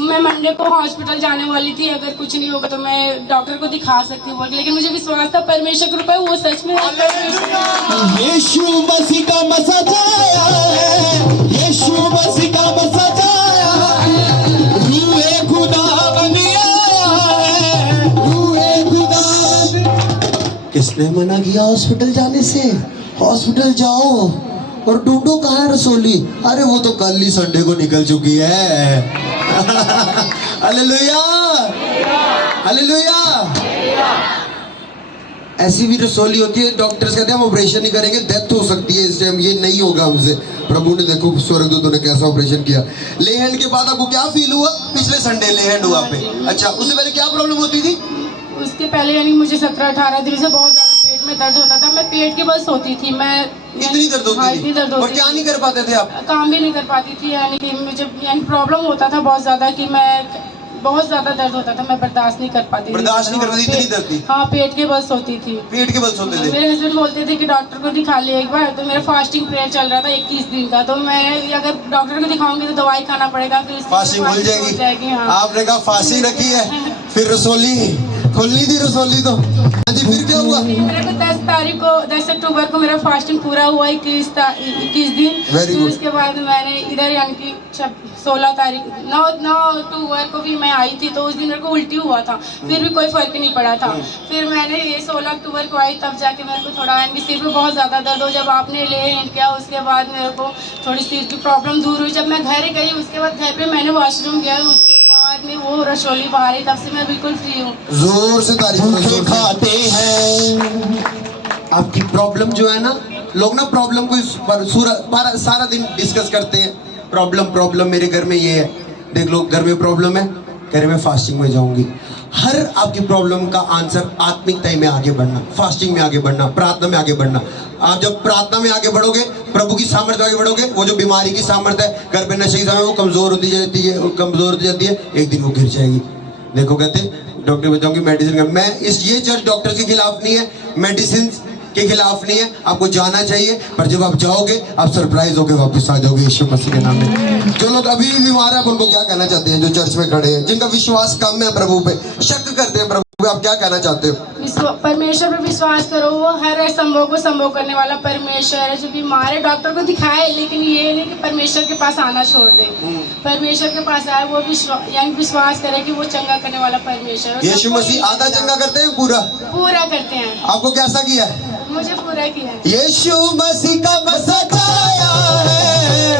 मैं मंडे को हॉस्पिटल जाने वाली थी, अगर कुछ नहीं होगा तो मैं डॉक्टर को दिखा सकती हूँ, लेकिन मुझे विश्वास था परमेश्वर की कृपा है, वो सच में यीशु मसीह का मसाज आया है, यीशु मसीह का मसाज आया है, रूहे खुदा बन आया है, रूहे खुदा। किसने मना किया हॉस्पिटल जाने से? हॉस्पिटल जाओ। और ढूंढो कहाँ है रसोली? अरे वो तो कल ही संडे को निकल चुकी है। Hallelujah, hallelujah. ऐसी भी रसोली होती है, डॉक्टर्स कहते हैं हम ऑपरेशन नहीं करेंगे, डेथ हो सकती है इस टाइम, ये नहीं होगा हमसे। प्रभु ने देखो स्वर्गदूतों ने कैसा ऑपरेशन किया। ले हैंड के बाद आपको क्या फील हुआ? पिछले संडे ले हैंड हुआ पे। अच्छा, उससे पहले क्या प्रॉब्लम होती थी? उसके पहले यानी मुझे 17-18 दिन से बहुत ज्यादा पेट में दर्द होता था, मैं पेट की बस सोती थी, मैं इतनी दर्द होती हाँ, थी? इतनी दर्द और होती क्या थी। नहीं कर पाते थे आप? काम भी नहीं कर पाती थी, यानी कि मुझे यानी प्रॉब्लम होता था बहुत ज्यादा, कि मैं बहुत ज्यादा दर्द होता था, मैं बर्दाश्त नहीं कर पाती थी। बर्दाश्त नहीं कर पाती, इतनी दर्द थी? हाँ, पेट की बस होती थी। पेट के बल सोते थे? मेरे हस्बैंड बोलते थे कि डॉक्टर को दिखा ले एक बार, तो मेरा फास्टिंग प्रेयर चल रहा था 21 दिन का, तो मैं अगर डॉक्टर को दिखाऊंगी तो दवाई खाना पड़ेगा, फिर फास्टिंग खुल जाएगी। हाँ। आपने कहा फांसी रखी है, फिर रसोली खोलनी थी रसोली तो। हाँ जी, फिर क्या हुआ? मेरे को 10 अक्टूबर को मेरा फास्टिंग पूरा हुआ, 21 दिन। Very good. उसके बाद मैंने इधर यानी कि 9 अक्टूबर को भी मैं आई थी, तो उस दिन मेरे को उल्टी हुआ था, फिर भी कोई फर्क नहीं पड़ा था। फिर मैंने ये 16 अक्टूबर को आई, तब जाके मेरे को थोड़ा यानी सिर में बहुत ज़्यादा दर्द हो, जब आपने ले एंड किया उसके बाद मेरे को थोड़ी सिर की प्रॉब्लम दूर हुई। जब मैं घर गई, उसके बाद घर पे मैंने वॉशरूम गया, उसके बाद में वो रसोली बाहर आई, तब से मैं बिल्कुल फ्री हूँ। जोर से तारीफ खाते हैं। आपकी प्रॉब्लम जो है ना, लोग ना प्रॉब्लम को सारा दिन डिस्कस करते हैं। प्रॉब्लम मेरे घर में ये है, देख लो घर में प्रॉब्लम है, कह रहे मैं फास्टिंग में जाऊंगी। हर आपकी प्रॉब्लम का आंसर आत्मिकता में आगे बढ़ना, फास्टिंग में आगे बढ़ना, प्रार्थना में आगे बढ़ना। आप जब प्रार्थना में आगे बढ़ोगे, प्रभु की सामर्थ्य में आगे बढ़ोगे, वो जो बीमारी की सामर्थ्य है घर पे नशे की सामर्थ्य, वो कमजोर होती जाती है, कमजोर होती जाती है, एक दिन वो गिर जाएगी। देखो कहते डॉक्टर बताऊंगी मेडिसिन, मैं ये चर्च डॉक्टर के खिलाफ नहीं है, मेडिसिन के खिलाफ नहीं है, आपको जाना चाहिए, पर जब आप जाओगे आप सरप्राइज होके वापस आ जाओगे यीशु मसीह के नाम में। जो लोग अभी भी बीमार है, उनको क्या कहना चाहते हैं? जो चर्च में खड़े हैं, जिनका विश्वास कम है, प्रभु पे शक करते हैं, प्रभु पे आप क्या कहना चाहते हो? परमेश्वर पे विश्वास करो, वो हर संभव को संभव करने वाला परमेश्वर है। जो बीमार है डॉक्टर को दिखाए, लेकिन ये नहीं कि परमेश्वर के पास आना छोड़ दे, परमेश्वर के पास आए, वो विश्वास करे कि वो चंगा करने वाला परमेश्वर है। यीशु मसीह आधा चंगा करते हैं, पूरा करते हैं। आपको कैसा किया है? मुझे पूरा किया है। यीशु मसीह का मसाज आया है,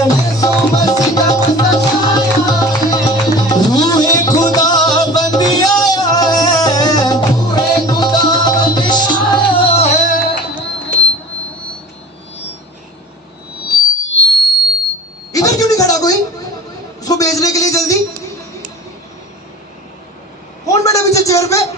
यीशु मसीह का मसाज आया है, रूहे खुदा बन आया है, रूहे खुदा बन आया है। इधर क्यों नहीं खड़ा कोई उसको भेजने के लिए? जल्दी कौन बैठा पीछे चेयर पे?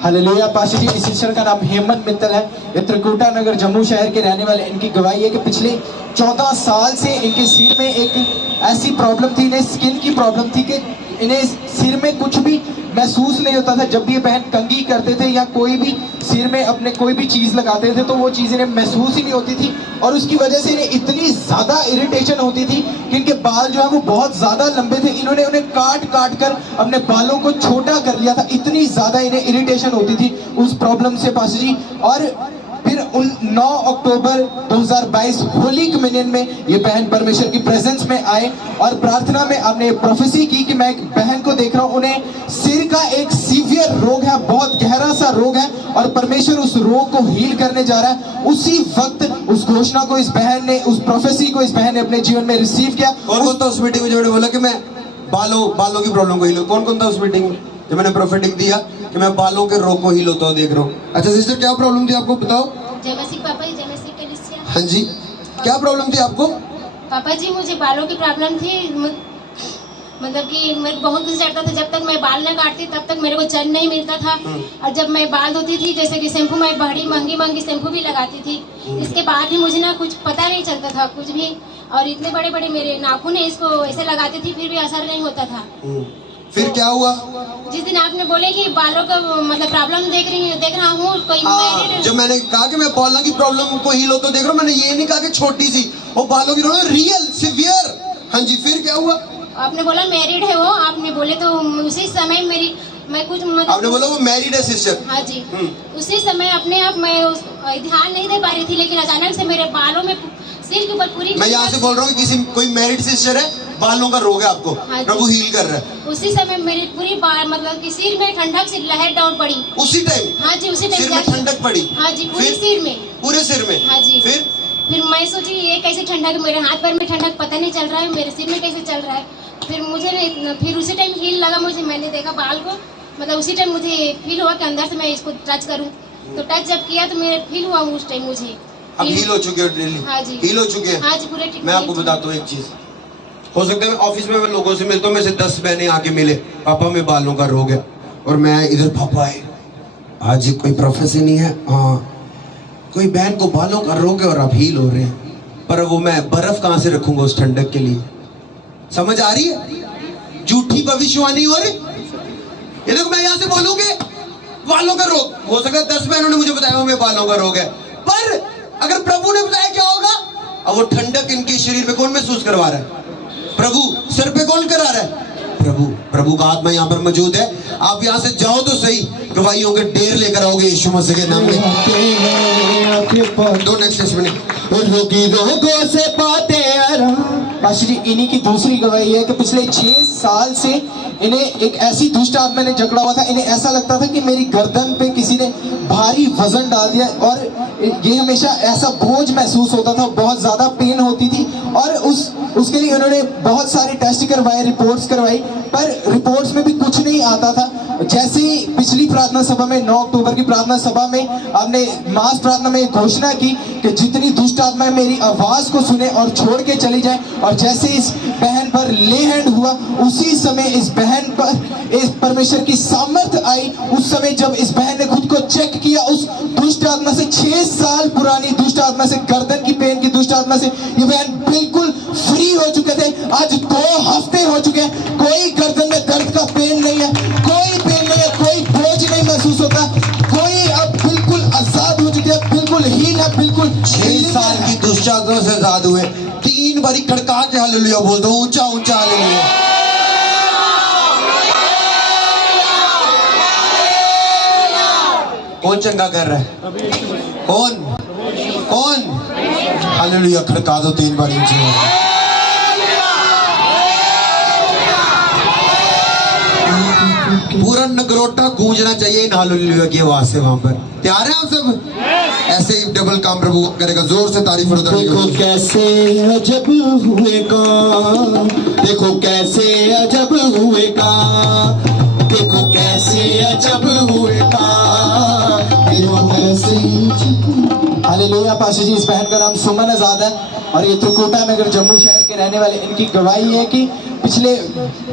हालेलुया। पास्टर जी, इस सिस्टर का नाम हेमंत मित्तल है, ये त्रिकुटा नगर जम्मू शहर के रहने वाले। इनकी गवाही है कि पिछले 14 साल से इनके सिर में एक ऐसी प्रॉब्लम थी, इन्हें स्किन की प्रॉब्लम थी कि इन्हें सिर में कुछ भी महसूस नहीं होता था। जब भी ये बहन कंघी करते थे या कोई भी सिर में अपने कोई भी चीज़ लगाते थे, तो वो चीज़ इन्हें महसूस ही नहीं होती थी, और उसकी वजह से इन्हें इतनी ज़्यादा इरिटेशन होती थी कि इनके बाल जो है वो बहुत ज़्यादा लंबे थे। इन्होंने उन्हें काट कर अपने बालों को छोटा कर लिया था, इतनी ज़्यादा इन्हें इरिटेशन होती थी उस प्रॉब्लम से पास्टर जी। और फिर 9 अक्टूबर 2022 होली कम्युनियन में ये बहन परमेश्वर की प्रेजेंस में आए और प्रार्थना में आपने प्रोफेसी की कि मैं एक बहन को देख रहा हूँ, उन्हें सिर का एक सीवियर रोग है, बहुत गहरा सा रोग है, और परमेश्वर उस रोग को हील करने जा रहा है। उसी वक्त उस घोषणा को इस बहन ने, उस प्रोफेसी को इस बहन ने अपने जीवन में रिसीव किया। और कौन था उस मीटिंग में जो मैंने बोला कि मैं बालों की प्रॉब्लम को हील? कौन था उस मीटिंग में जब मैंने प्रोफेटिक दिया कि मैं बालों के रोग को हील होता हूँ देख रहा हूँ? अच्छा सिस्टर, क्या प्रॉब्लम थी आपको, बताओ? जय मसीह पापा जी, जय मसीह कलीसिया। हाँ जी, क्या प्रॉब्लम थी आपको? पापा जी, मुझे बालों की प्रॉब्लम थी, मतलब कि मेरे बहुत कुछ चढ़ता था। जब तक मैं बाल न काटती तब तक मेरे को चैन नहीं मिलता था, और जब मैं बाल धोती थी, जैसे कि शैम्पू, मैं बड़ी महंगी शैम्पू भी लगाती थी, इसके बाद भी मुझे ना कुछ पता नहीं चलता था कुछ भी, और इतने बड़े बड़े मेरे नाखून है, इसको ऐसे लगाती थी फिर भी असर नहीं होता था। फिर क्या हुआ? जिस दिन आपने बोले कि बालों का मतलब प्रॉब्लम देख रहा हूँ कोई married- जब मैंने कहा कि मैं बालों की प्रॉब्लम को हील होते देख रहा हूँ, मैंने ये नहीं कहा कि छोटी सी वो बालों की प्रॉब्लम, रियल सिवियर। हाँ जी, फिर क्या हुआ? आपने बोला मैरिड है वो, आपने बोले तो उसी समय मैं कुछ मतलब आपने बोला वो मैरिड है सिस्टर। हाँ जी, उसी समय अपने आप मैं ध्यान नहीं दे पा रही थी, लेकिन अचानक से मेरे बालों में सिर के ऊपर पूरी मैं यहाँ से बोल रहा हूँ कि कोई मैरिड सिस्टर है, बालों का रोग है आपको, हाँ जी। प्रभु हील कर रहा है। उसी समय मेरी पूरी बाल मतलब कि सिर में ठंडक सी लहर डाउन पड़ी। उसी टाइम? हाँ जी, उसी सिर में टाइम ठंडक पड़ी? हाँ जी, पूरे फिर? सिर में। पूरे सिर में? हाँ जी। फिर मैं सोची ये कैसे ठंडक, मेरे हाथ पैर में ठंडक पता नहीं चल रहा है, मेरे सिर में कैसे चल रहा है। फिर उसी टाइम हील लगा मुझे, मैंने देखा बाल को, मतलब उसी टाइम मुझे फील हुआ कि अंदर से मैं इसको टच करूं, तो टच जब किया तो मेरे फील हुआ उस टाइम मुझे। अब हील हो चुके हो डेली? हाँ जी, हील हो चुके हैं? हाँ जी, पूरे ठीक। मैं आपको बताता हूँ एक चीज, हो सकता है ऑफिस में मैं लोगों से मिलता हूँ, में से 10 बहनें आके मिले, पापा में बालों का रोग है, और मैं इधर पापा आए, आज कोई प्रोफेसर नहीं है, हाँ कोई बहन को बालों का रोग है और अब हील हो रहे हैं, पर वो मैं बर्फ कहाँ से रखूंगा उस ठंडक के लिए? समझ आ रही है? झूठी भविष्यवाणी हो रही। ये देखो, मैं यहाँ से बोलूंगे बालों का रोग, हो सकता है 10 बहनों ने मुझे बताया हमें बालों का रोग है, पर अगर प्रभु ने बताया क्या होगा? अब वो ठंडक इनके शरीर में कौन महसूस करवा रहा है? प्रभु। सर पे कौन करा रहा है? प्रभु का आत्मा यहाँ पर मौजूद है। आप यहाँ से जाओ तो सही, गवाहियों के ढेर लेकर आओगे यीशु मसीह के नाम में। दो नेक्स्ट मिनट रोगों से पाते आराम। पास्टर जी, इन्हीं की दूसरी गवाही है कि पिछले 6 साल से इन्हें एक ऐसी दुष्ट आत्मा ने जकड़ा हुआ था, इन्हें ऐसा लगता था कि मेरी गर्दन पे किसी ने भारी वजन डाल दिया, और ये हमेशा ऐसा बोझ महसूस होता था, बहुत ज्यादा पेन होती थी, और उसके लिए उन्होंने बहुत सारे टेस्ट करवाए, रिपोर्ट्स करवाई, पर रिपोर्ट्स में भी कुछ नहीं आता था। जैसे ही पिछली प्रार्थना सभा में 9 अक्टूबर की प्रार्थना सभा में आपने मास प्रार्थना में घोषणा की कि जितनी दुष्ट आत्माएं मेरी आवाज को सुने और छोड़ के चली जाए, और जैसे इस बहन पर ले हैंड हुआ, उसी समय इस बहन पर इस परमेश्वर की सामर्थ आई। उस समय जब इस बहन ने खुद को चेक किया, उस दुष्ट आत्मा से, 6 साल पुरानी दुष्ट आत्मा से, गर्दन की पेन की दुष्ट आत्मा से ये बहन बिल्कुल फ्री हो चुके थे। आज 2 हफ्ते हो चुके हैं, कोई गर्दन में दर्द का पेन नहीं है, कोई पेन नहीं है, कोई बोझ नहीं महसूस होता, कोई अब बिल्कुल आजाद हो चुके हैं, बिल्कुल हील है, बिल्कुल 6 साल की दुष्ट आत्मा से आजाद हुए। 3 बारी खड़का के हालेलुया बोल दो, ऊंचा ऊंचा हालेलुया। कौन चंगा कर रहा है? कौन? हालेलुया खड़का दो 3 बार ऊंचे। पूरा नगरोटा गूंजना चाहिए इन हालेलुया की आवाज से वहां पर। तैयार हैं आप सब? ऐसे ही डबल काम प्रभु करेगा, जोर से तारीफ करो। देखो कैसे अजब हुए काम, देखो कैसे अजब हुए काम, देखो कैसे अजब हुए काम, देखो कैसे। हालेलुया। पास्टर जी, इस बहन का नाम सुमन आजाद है और ये त्रिकुटा नगर जम्मू शहर के रहने वाले। इनकी गवाही है कि पिछले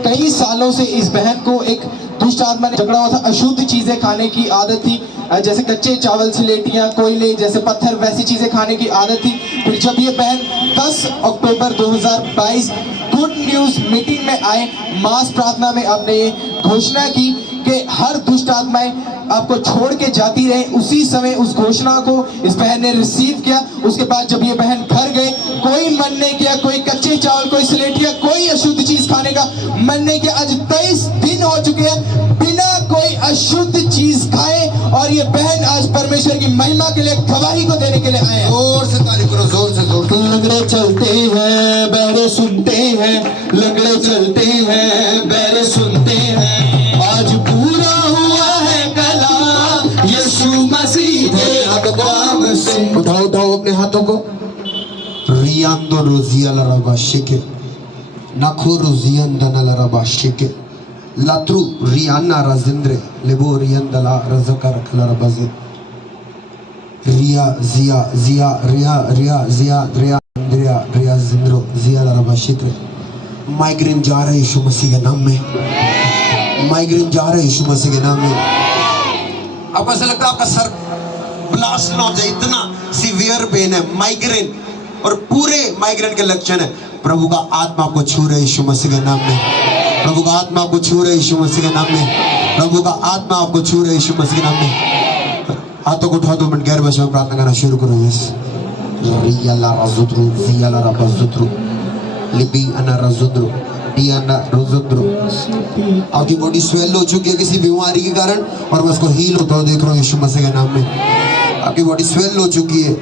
कई सालों से इस बहन को एक दुष्ट आत्मा ने जकड़ा हुआ था। अशुद्ध चीजें खाने की आदत थी, जैसे कच्चे चावल, स्लेटियां, कोयले जैसे पत्थर, वैसी चीजें खाने की आदत थी। फिर जब ये बहन 10 अक्टूबर 2022 गुड न्यूज मीटिंग में आए, मास प्रार्थना में आपने ये घोषणा की कि हर दुष्ट आत्माएं आपको छोड़ के जाती रहे। उसी समय उस घोषणा को इस बहन ने रिसीव किया। उसके बाद जब ये बहन घर गए, कोई मन नहीं किया, कोई कच्चे चावल, कोई स्लेटिया, कोई अशुद्ध चीज खाने का मन नहीं किया। आज 23 दिन हो चुके हैं बिना कोई अशुद्ध चीज खाए, और ये बहन आज परमेश्वर की महिमा के लिए गवाही को देने के लिए आए हैं। जोर से तारीफ करो, जोर से, जोर से। लंगड़े चलते हैं, बहरे सुनते हैं, लंगड़े चलते हैं, बहरे सुनते हैं, आज पूरा हुआ है कलाम यीशु मसीह के अकदाम से। उठाओ अपने हाथों को। रियांदो रोजिया लराबा शिके, नाखो रोजियंदना लराबा शिके, लात्रु रियाना राजिंद्रे लेबो रियंदला रजकर लराबाजे, रिया जिया जिया रिया रिया जिया रिया रिया रिया जिंद्रो जिया लराबा शिके। माइग्रेन जा रहे यीशु मसीह के नाम में, माइग्रेन जा रहे यीशु मसीह के नाम में। आपको ऐसा लगता है आपका सर ब्लास्ट ना हो जाए, इतना सीवियर पेन है, माइग्रेन, और पूरे माइग्रेन के लक्षण है। प्रभु का आत्मा आपको छू रहे यीशु मसीह के नाम में। प्रभु का आत्मा आपको छू रहे यीशु मसीह के नाम में। प्रभु का आत्मा आपको छू रहे यीशु मसीह के नाम में। हाथों को उठा 2 मिनट गैर भाषा में प्रार्थना करना शुरू करो। यस रियाला रजुद्रु जियाला रबजुद्रु लिबी अना रजुद्रु डियाना रजुद्रु। आपकी बॉडी स्वेल हो चुकी है किसी बीमारी के कारण और मैं उसको हील होता हुआ देख रहा हूँ यीशु मसीह के नाम में। आपकी बॉडी स्वेल हो चुकी है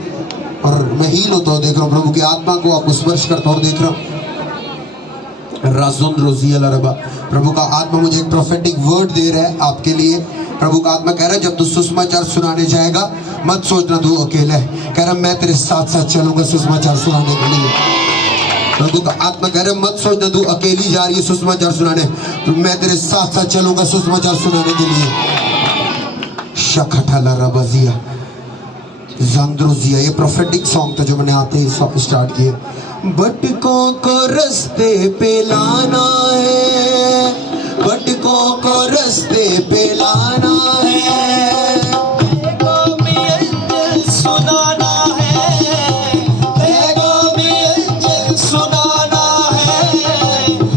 और मैं हील होता हुआ देख रहा हूँ। प्रभु की आत्मा को आपको स्पर्श करता हुआ देख रहा हूँ। प्रभु का आत्मा मुझे एक प्रोफेटिक वर्ड दे रहा है आपके लिए। प्रभु का आत्मा कह रहा है जब तू सुसमाचार सुनाने जाएगा मत सोचना तू अकेला है। कह रहा मैं तेरे साथ साथ चलूंगा सुसमाचार सुनाने के लिए। प्रभु का आत्मा कह रहा मत सोचना तू अकेली जा रही है सुसमाचार सुनाने, तो मैं तेरे साथ साथ चलूंगा सुसमाचार सुनाने के लिए। शखठला रबजिया ज़ंद्रोजिया, ये प्रोफेटिक सॉन्ग था जो मैंने आते ही स्टार्ट किए। भटकों को रास्ते पे लाना है, भटकों को रास्ते पे लाना है, पैगाम अंजल सुनाना है, पैगाम अंजल सुनाना है,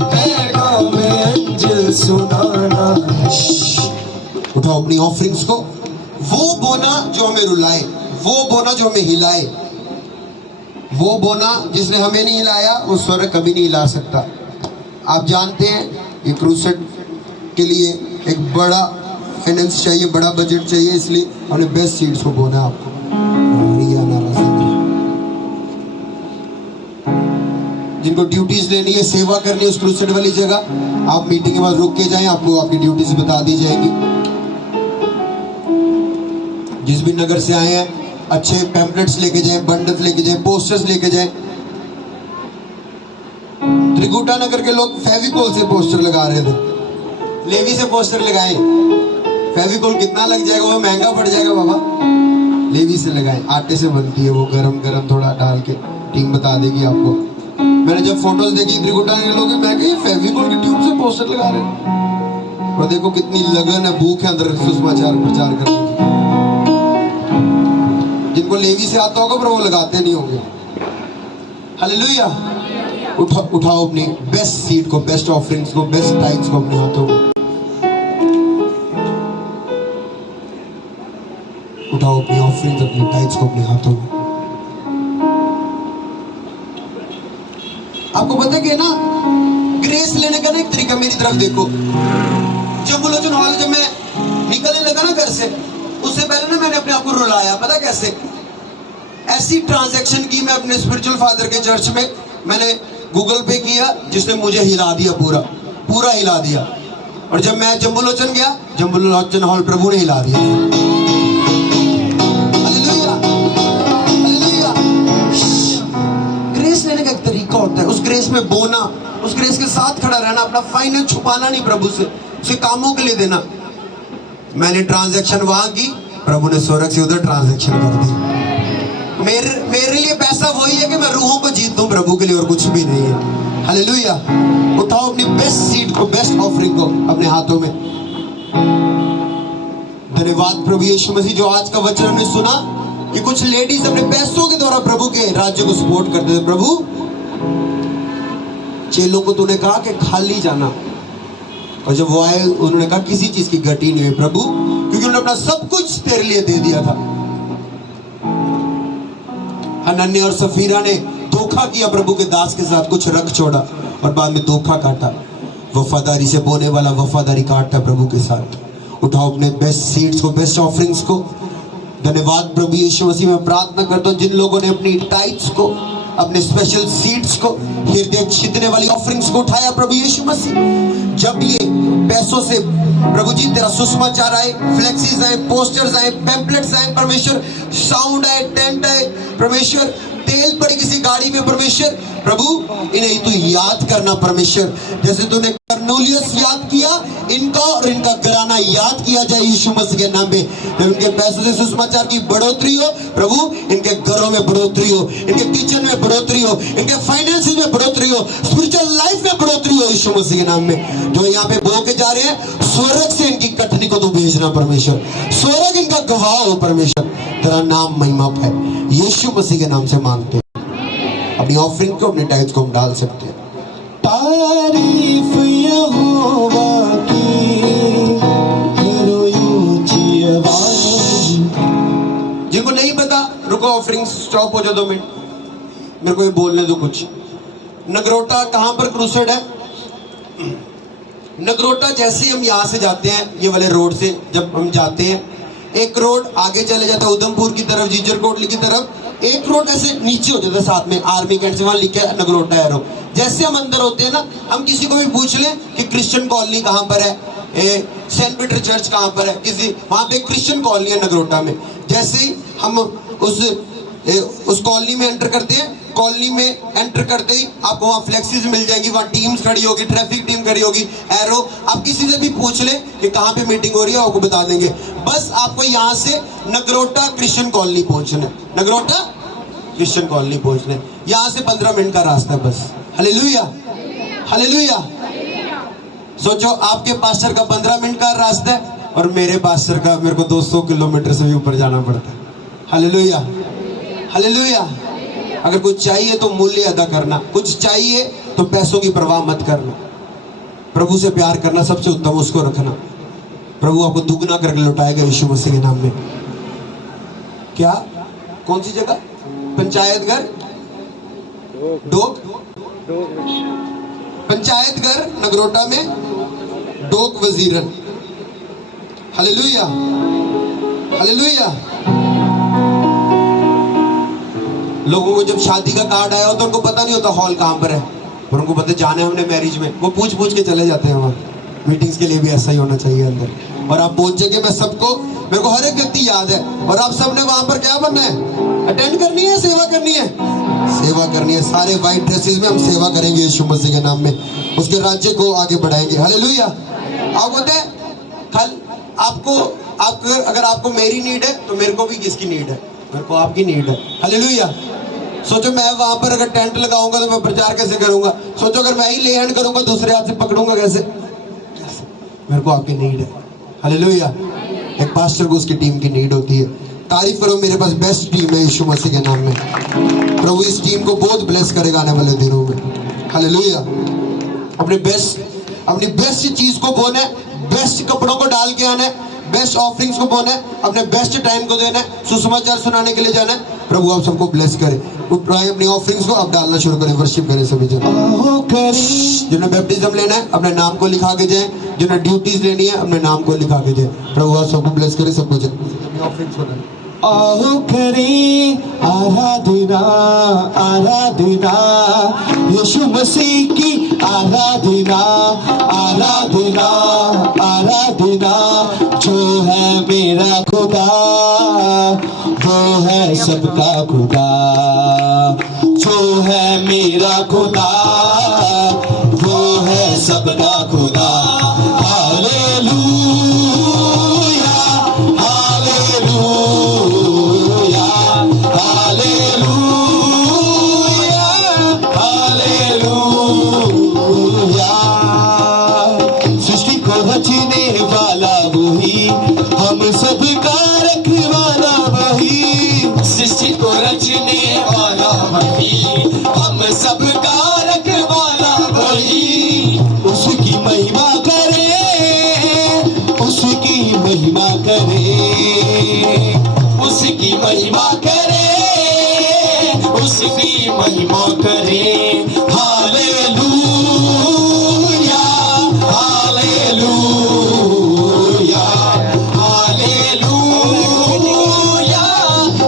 पैगाम अंजल सुनाना है। उठाओ अपनी ऑफरिंग्स को। वो बोना जो हमें रुलाए, वो बोना जो हमें हिलाए, वो बोना जिसने हमें नहीं हिलाया वो स्वर्ग कभी नहीं हिला सकता। आप जानते हैं ये क्रूसेड के लिए एक बड़ा फाइनेंस चाहिए, बड़ा बजट चाहिए, इसलिए हमने बेस्ट सीड्स को बोना है आपको। जिनको ड्यूटीज लेनी है, सेवा करनी है उस क्रूसेड वाली जगह, आप मीटिंग के बाद रुक के जाएं, आपको आपकी ड्यूटीज बता दी जाएगी। जिस भी नगर से आए हैं अच्छे पैम्पलेट्स लेके जाएं, बंडल्स लेके जाएं, पोस्टर्स लेके जाएं। त्रिकुटा नगर के लोग फेविकोल से पोस्टर लगा रहे थे, लेवी से पोस्टर लगाएं। फेविकोल कितना लग जाएगा, वो महंगा पड़ जाएगा बाबा। लेवी से लगाएं, आटे से बनती है वो, गरम गरम थोड़ा डाल के, टीम बता देगी आपको। मैंने जब फोटोज देखी त्रिकुटा के लोग, मैं कही फेविकोल की ट्यूब से पोस्टर लगा रहे हैं। और देखो कितनी लगन है, भूख है अंदर सुसमाचार प्रचार करने की। जिनको लेवी से आता होगा पर वो लगाते नहीं होंगे। हालेलुया। उठाओ अपनी बेस्ट सीड को, बेस्ट ऑफरिंग्स को, बेस्ट टाइप्स को अपने हाथों में उठाओ, अपनी ऑफरिंग्स अपनी टाइप्स को अपने हाथों में। आपको पता है ना ग्रेस लेने का ना एक तरीका, मेरी तरफ देखो। जब बुलोचन हॉल जब मैं निकलने लगा ना घर से, उससे पहले ना मैंने अपने आप को रुलाया। पता कैसे? ऐसी ट्रांजैक्शन की मैं अपने स्पिरिचुअल फादर के चर्च में, मैंने गूगल पे किया जिसने मुझे हिला दिया, पूरा हिला दिया। और जब मैं जम्बुलोचन गया, जम्बुलोचन हॉल प्रभु ने हिला दिया। Hallelujah, hallelujah. ग्रेस लेने का एक तरीका होता है, उस ग्रेस में बोना, उस ग्रेस के साथ खड़ा रहना, अपना फाइनेंस छुपाना नहीं प्रभु से, उसे कामों के लिए देना। मैंने ट्रांजैक्शन वहां की, प्रभु ने स्वर्ग से उधर ट्रांजैक्शन कर दी। मेरे लिए पैसा वही है कि मैं रूहों को जीत दूं प्रभु के लिए, और कुछ भी नहीं है। हालेलुया। उठाओ अपनी बेस्ट सीड को, बेस्ट ऑफरिंग को अपने हाथों में। धन्यवाद प्रभु यीशु मसीह, जो आज का वचन हमने सुना कि कुछ लेडीज अपने पैसों के द्वारा प्रभु के राज्य को सपोर्ट करते थे। प्रभु चेलों को तूने कहा कि खाली जाना, और जब वो आए उन्होंने कहा किसी चीज की घटी नहीं हुई प्रभु, क्योंकि उन्होंने अपना सब कुछ तेरे लिए दे दिया था। हनन्याह और सफीरा ने धोखा किया प्रभु के दास के साथ, कुछ रख छोड़ा और बाद में धोखा काटा। वफादारी से बोने वाला वफादारी काटता प्रभु के साथ। उठाओ अपने बेस्ट सीड्स को, बेस्ट ऑफरिंग्स को। धन्यवाद प्रभु यीशु मसीह। मैं प्रार्थना करता हूँ जिन लोगों ने अपनी टाइप्स को, अपने स्पेशल सीड्स को, हृदय छिदने वाली ऑफरिंग्स को उठाया प्रभु यीशु मसीह, जब ये पैसों से प्रभु जी तेरा सुसमाचार आए, फ्लेक्सीज आए, पोस्टर्स आए, पैम्पलेट्स आए परमेश्वर, साउंड आए, टेंट आए परमेश्वर, तेल पड़े किसी गाड़ी में परमेश्वर, प्रभु इन्हें तू याद करना परमेश्वर, जैसे तूने कर्नेलियस याद किया, इनका और इनका घराना याद किया जाए यीशु मसीह के नाम में। जब इनके पैसों से सुसमाचार की बढ़ोतरी हो प्रभु, इनके घरों में बढ़ोतरी हो, इनके किचन में बढ़ोतरी हो, इनके फाइनेंसिस में बढ़ोतरी हो, स्पिरिचुअल लाइफ में बढ़ोतरी हो यीशु मसीह के नाम में। जो यहाँ पे बो के जा रहे हैं, स्वर्ग से इनकी कटनी को तू भेजना परमेश्वर, स्वर्ग इनका गवाह हो परमेश्वर, तेरा नाम महिमा पाए यीशु मसीह के नाम से मांगते हैं। अपनी ऑफरिंग को, अपने टाइप्स को हम डाल सकते हैं। तारीफ यहोवा यहोवा की करो ऊंची आवाज। जिनको नहीं पता रुको, ऑफरिंग स्टॉप हो जाए 2 मिनट, मेरे को ये बोलने दो कुछ। नगरोटा कहां पर क्रूसेड है? नगरोटा जैसे हम यहाँ से जाते हैं, ये वाले रोड से जब हम जाते हैं, एक रोड आगे चले जाता है उधमपुर की तरफ, जीजर कोटली की तरफ, एक रोड ऐसे नीचे हो जाता है साथ में आर्मी कैंट से, वहां लिखे नगरोटा एरो। जैसे हम अंदर होते हैं ना, हम किसी को भी पूछ लें कि क्रिश्चियन कॉलोनी कहाँ पर है, सेंट पीटर चर्च कहाँ पर है, किसी वहां पे क्रिश्चियन कॉलोनी है नगरोटा में। जैसे ही हम उस कॉलोनी में एंटर करते हैं, कॉलोनी में एंटर करते ही आपको वहाँ फ्लेक्सीज मिल जाएंगी, वहाँ टीम्स खड़ी होगी, ट्रैफिक टीम खड़ी होगी, एरो। आप किसी से भी पूछ लें कि कहाँ पे मीटिंग हो रही है, आपको बता देंगे। बस आपको यहाँ से नगरोटा क्रिश्चियन कॉलोनी पहुंचना है, नगरोटा क्रिश्चियन कॉलोनी पहुंचना है, यहाँ से 15 मिनट का रास्ता है बस। Hallelujah, hallelujah. सोचो आपके पास्टर का 15 मिनट का रास्ता है और मेरे पास्टर का मेरे को 200 किलोमीटर से भी ऊपर जाना पड़ता है। Hallelujah, hallelujah. अगर कुछ चाहिए तो मूल्य अदा करना, कुछ चाहिए तो पैसों की परवाह मत करना, प्रभु से प्यार करना सबसे उत्तम, उसको रखना। प्रभु आपको दुगना करके लौटाएगा यीशु मसीह के नाम में। क्या, कौन सी जगह? पंचायत घर डोक, पंचायत घर नगरोटा में डोक वजीरन। Hallelujah, hallelujah. लोगों को जब शादी का कार्ड आया हो तो उनको पता नहीं होता हॉल कहाँ पर है, और उनको पता जाना है हमने मैरिज में, वो पूछ पूछ के चले जाते हैं वहाँ। मीटिंग्स के लिए भी ऐसा ही होना चाहिए अंदर। और आप पहुंचेंगे, मैं सबको, मेरे को हर एक व्यक्ति याद है, और आप सबने वहां पर क्या बनना है? अटेंड करनी है, सेवा करनी है, सेवा करनी है। सारे व्हाइट ड्रेसेस में हम सेवा करेंगे यीशु मसीह के नाम में, उसके राज्य को आगे बढ़ाएंगे। हालेलुया। आप बोलते हैं कल आपको अगर आपको मेरी नीड है तो मेरे को भी किसकी नीड है? मेरे को आपकी नीड है। हालेलुया। सोचो मैं वहां पर अगर टेंट लगाऊंगा तो मैं प्रचार कैसे करूंगा? सोचो अगर मैं ही ले हैंड करूंगा, दूसरे हाथ से पकड़ूंगा कैसे? मेरे को आपकी नीड है। हालेलुया। एक पास्टर को उसकी टीम की नीड होती है। तारीफ करो, मेरे पास बेस्ट टीम है यीशु मसीह के नाम में। प्रभु इस टीम को बहुत ब्लेस करेगा आने वाले दिनों में। हालेलुया। अपनी बेस्ट चीज को बोना है, बेस्ट कपड़ों को डाल के आना है, बेस्ट ऑफरिंग्स को बोना है, अपने बेस्ट टाइम को देना है, सुसमाचार सुनाने के लिए जाना है। प्रभु आप सबको ब्लेस करे। उठाएं अपनी ऑफरिंग्स को, अब डालना शुरू करें, वर्शिप करें सभी जन। जिन्हें बैप्टिज्म लेना है अपने नाम को लिखा के जाए, जिन्हें ड्यूटीज लेनी है अपने नाम को लिखा के जाए। प्रभु आप सबको ब्लेस करे, सबको जन। आओ करें आराधना, आराधना यीशु मसीह की आराधना, आराधना, आराधना। जो है मेरा खुदा वो है सबका खुदा, जो है मेरा खुदा वो है सबका खुदा। Hallelujah, hallelujah, hallelujah, hallelujah. सृष्टि को रचने वाला वही, हम सबका रखवाला वही। सृष्टि को रचने वाला वही, हम सबका रखवाला वही। उसकी महिमा करें, उसकी महिमा करें, उसकी महिमा करें, उसकी महिमा करें। Hallelujah, hallelujah, hallelujah,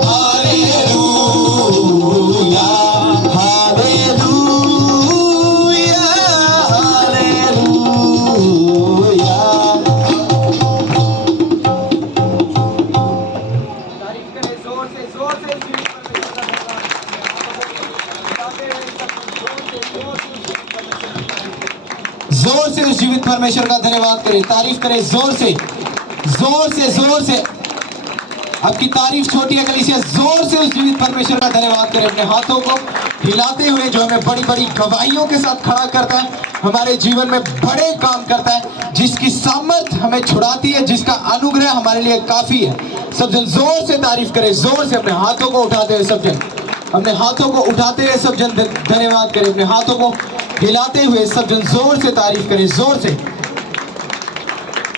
hallelujah, hallelujah, जोर से उस जीवित परमेश्वर का धन्यवाद करें, तारीफ करें जोर से, जोर से, जोर से। आपकी तारीफ छोटी है कलीसिया, जोर से उस जीवित परमेश्वर का धन्यवाद करें। अपने हाथों को हिलाते हुए, जो हमें बड़ी बड़ी गवाहियों के साथ खड़ा करता है, हमारे जीवन में बड़े काम करता है, जिसकी सामर्थ हमें छुड़ाती है, जिसका अनुग्रह हमारे लिए काफी है। सब जन जोर से तारीफ करें, जोर से। अपने हाथों को उठाते हुए सब जन, अपने हाथों को उठाते हुए सब जन धन्यवाद करें। अपने हाथों को हिलाते हुए सब जन जोर से तारीफ करें, जोर से।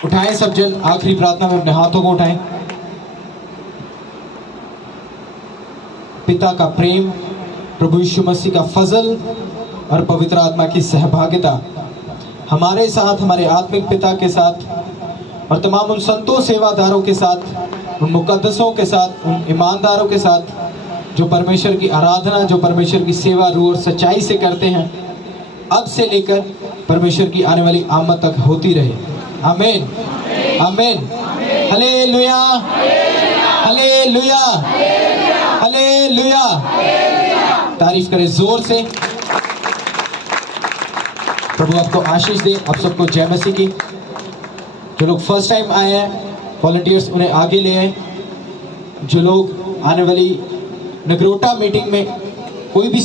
उठाएं सब जन, आखिरी प्रार्थना में अपने हाथों को उठाएं। पिता का प्रेम, प्रभु यीशु मसीह का फजल और पवित्र आत्मा की सहभागिता हमारे साथ, हमारे आत्मिक पिता के साथ और तमाम उन संतों सेवादारों के साथ, उन मुकद्दसों के साथ, उन ईमानदारों के साथ जो परमेश्वर की आराधना, जो परमेश्वर की सेवा रूह और सच्चाई से करते हैं, अब से लेकर परमेश्वर की आने वाली आमद तक होती रहे। आमीन, आमीन, हालेलुया, हालेलुया, हालेलुया। तारीफ करें जोर से। प्रभु आपको आशीष दे। आप सबको जय मसीह की। जो लोग फर्स्ट टाइम आए हैं वॉलंटियर्स उन्हें आगे ले आए। जो लोग आने वाली नगरोटा मीटिंग में कोई भी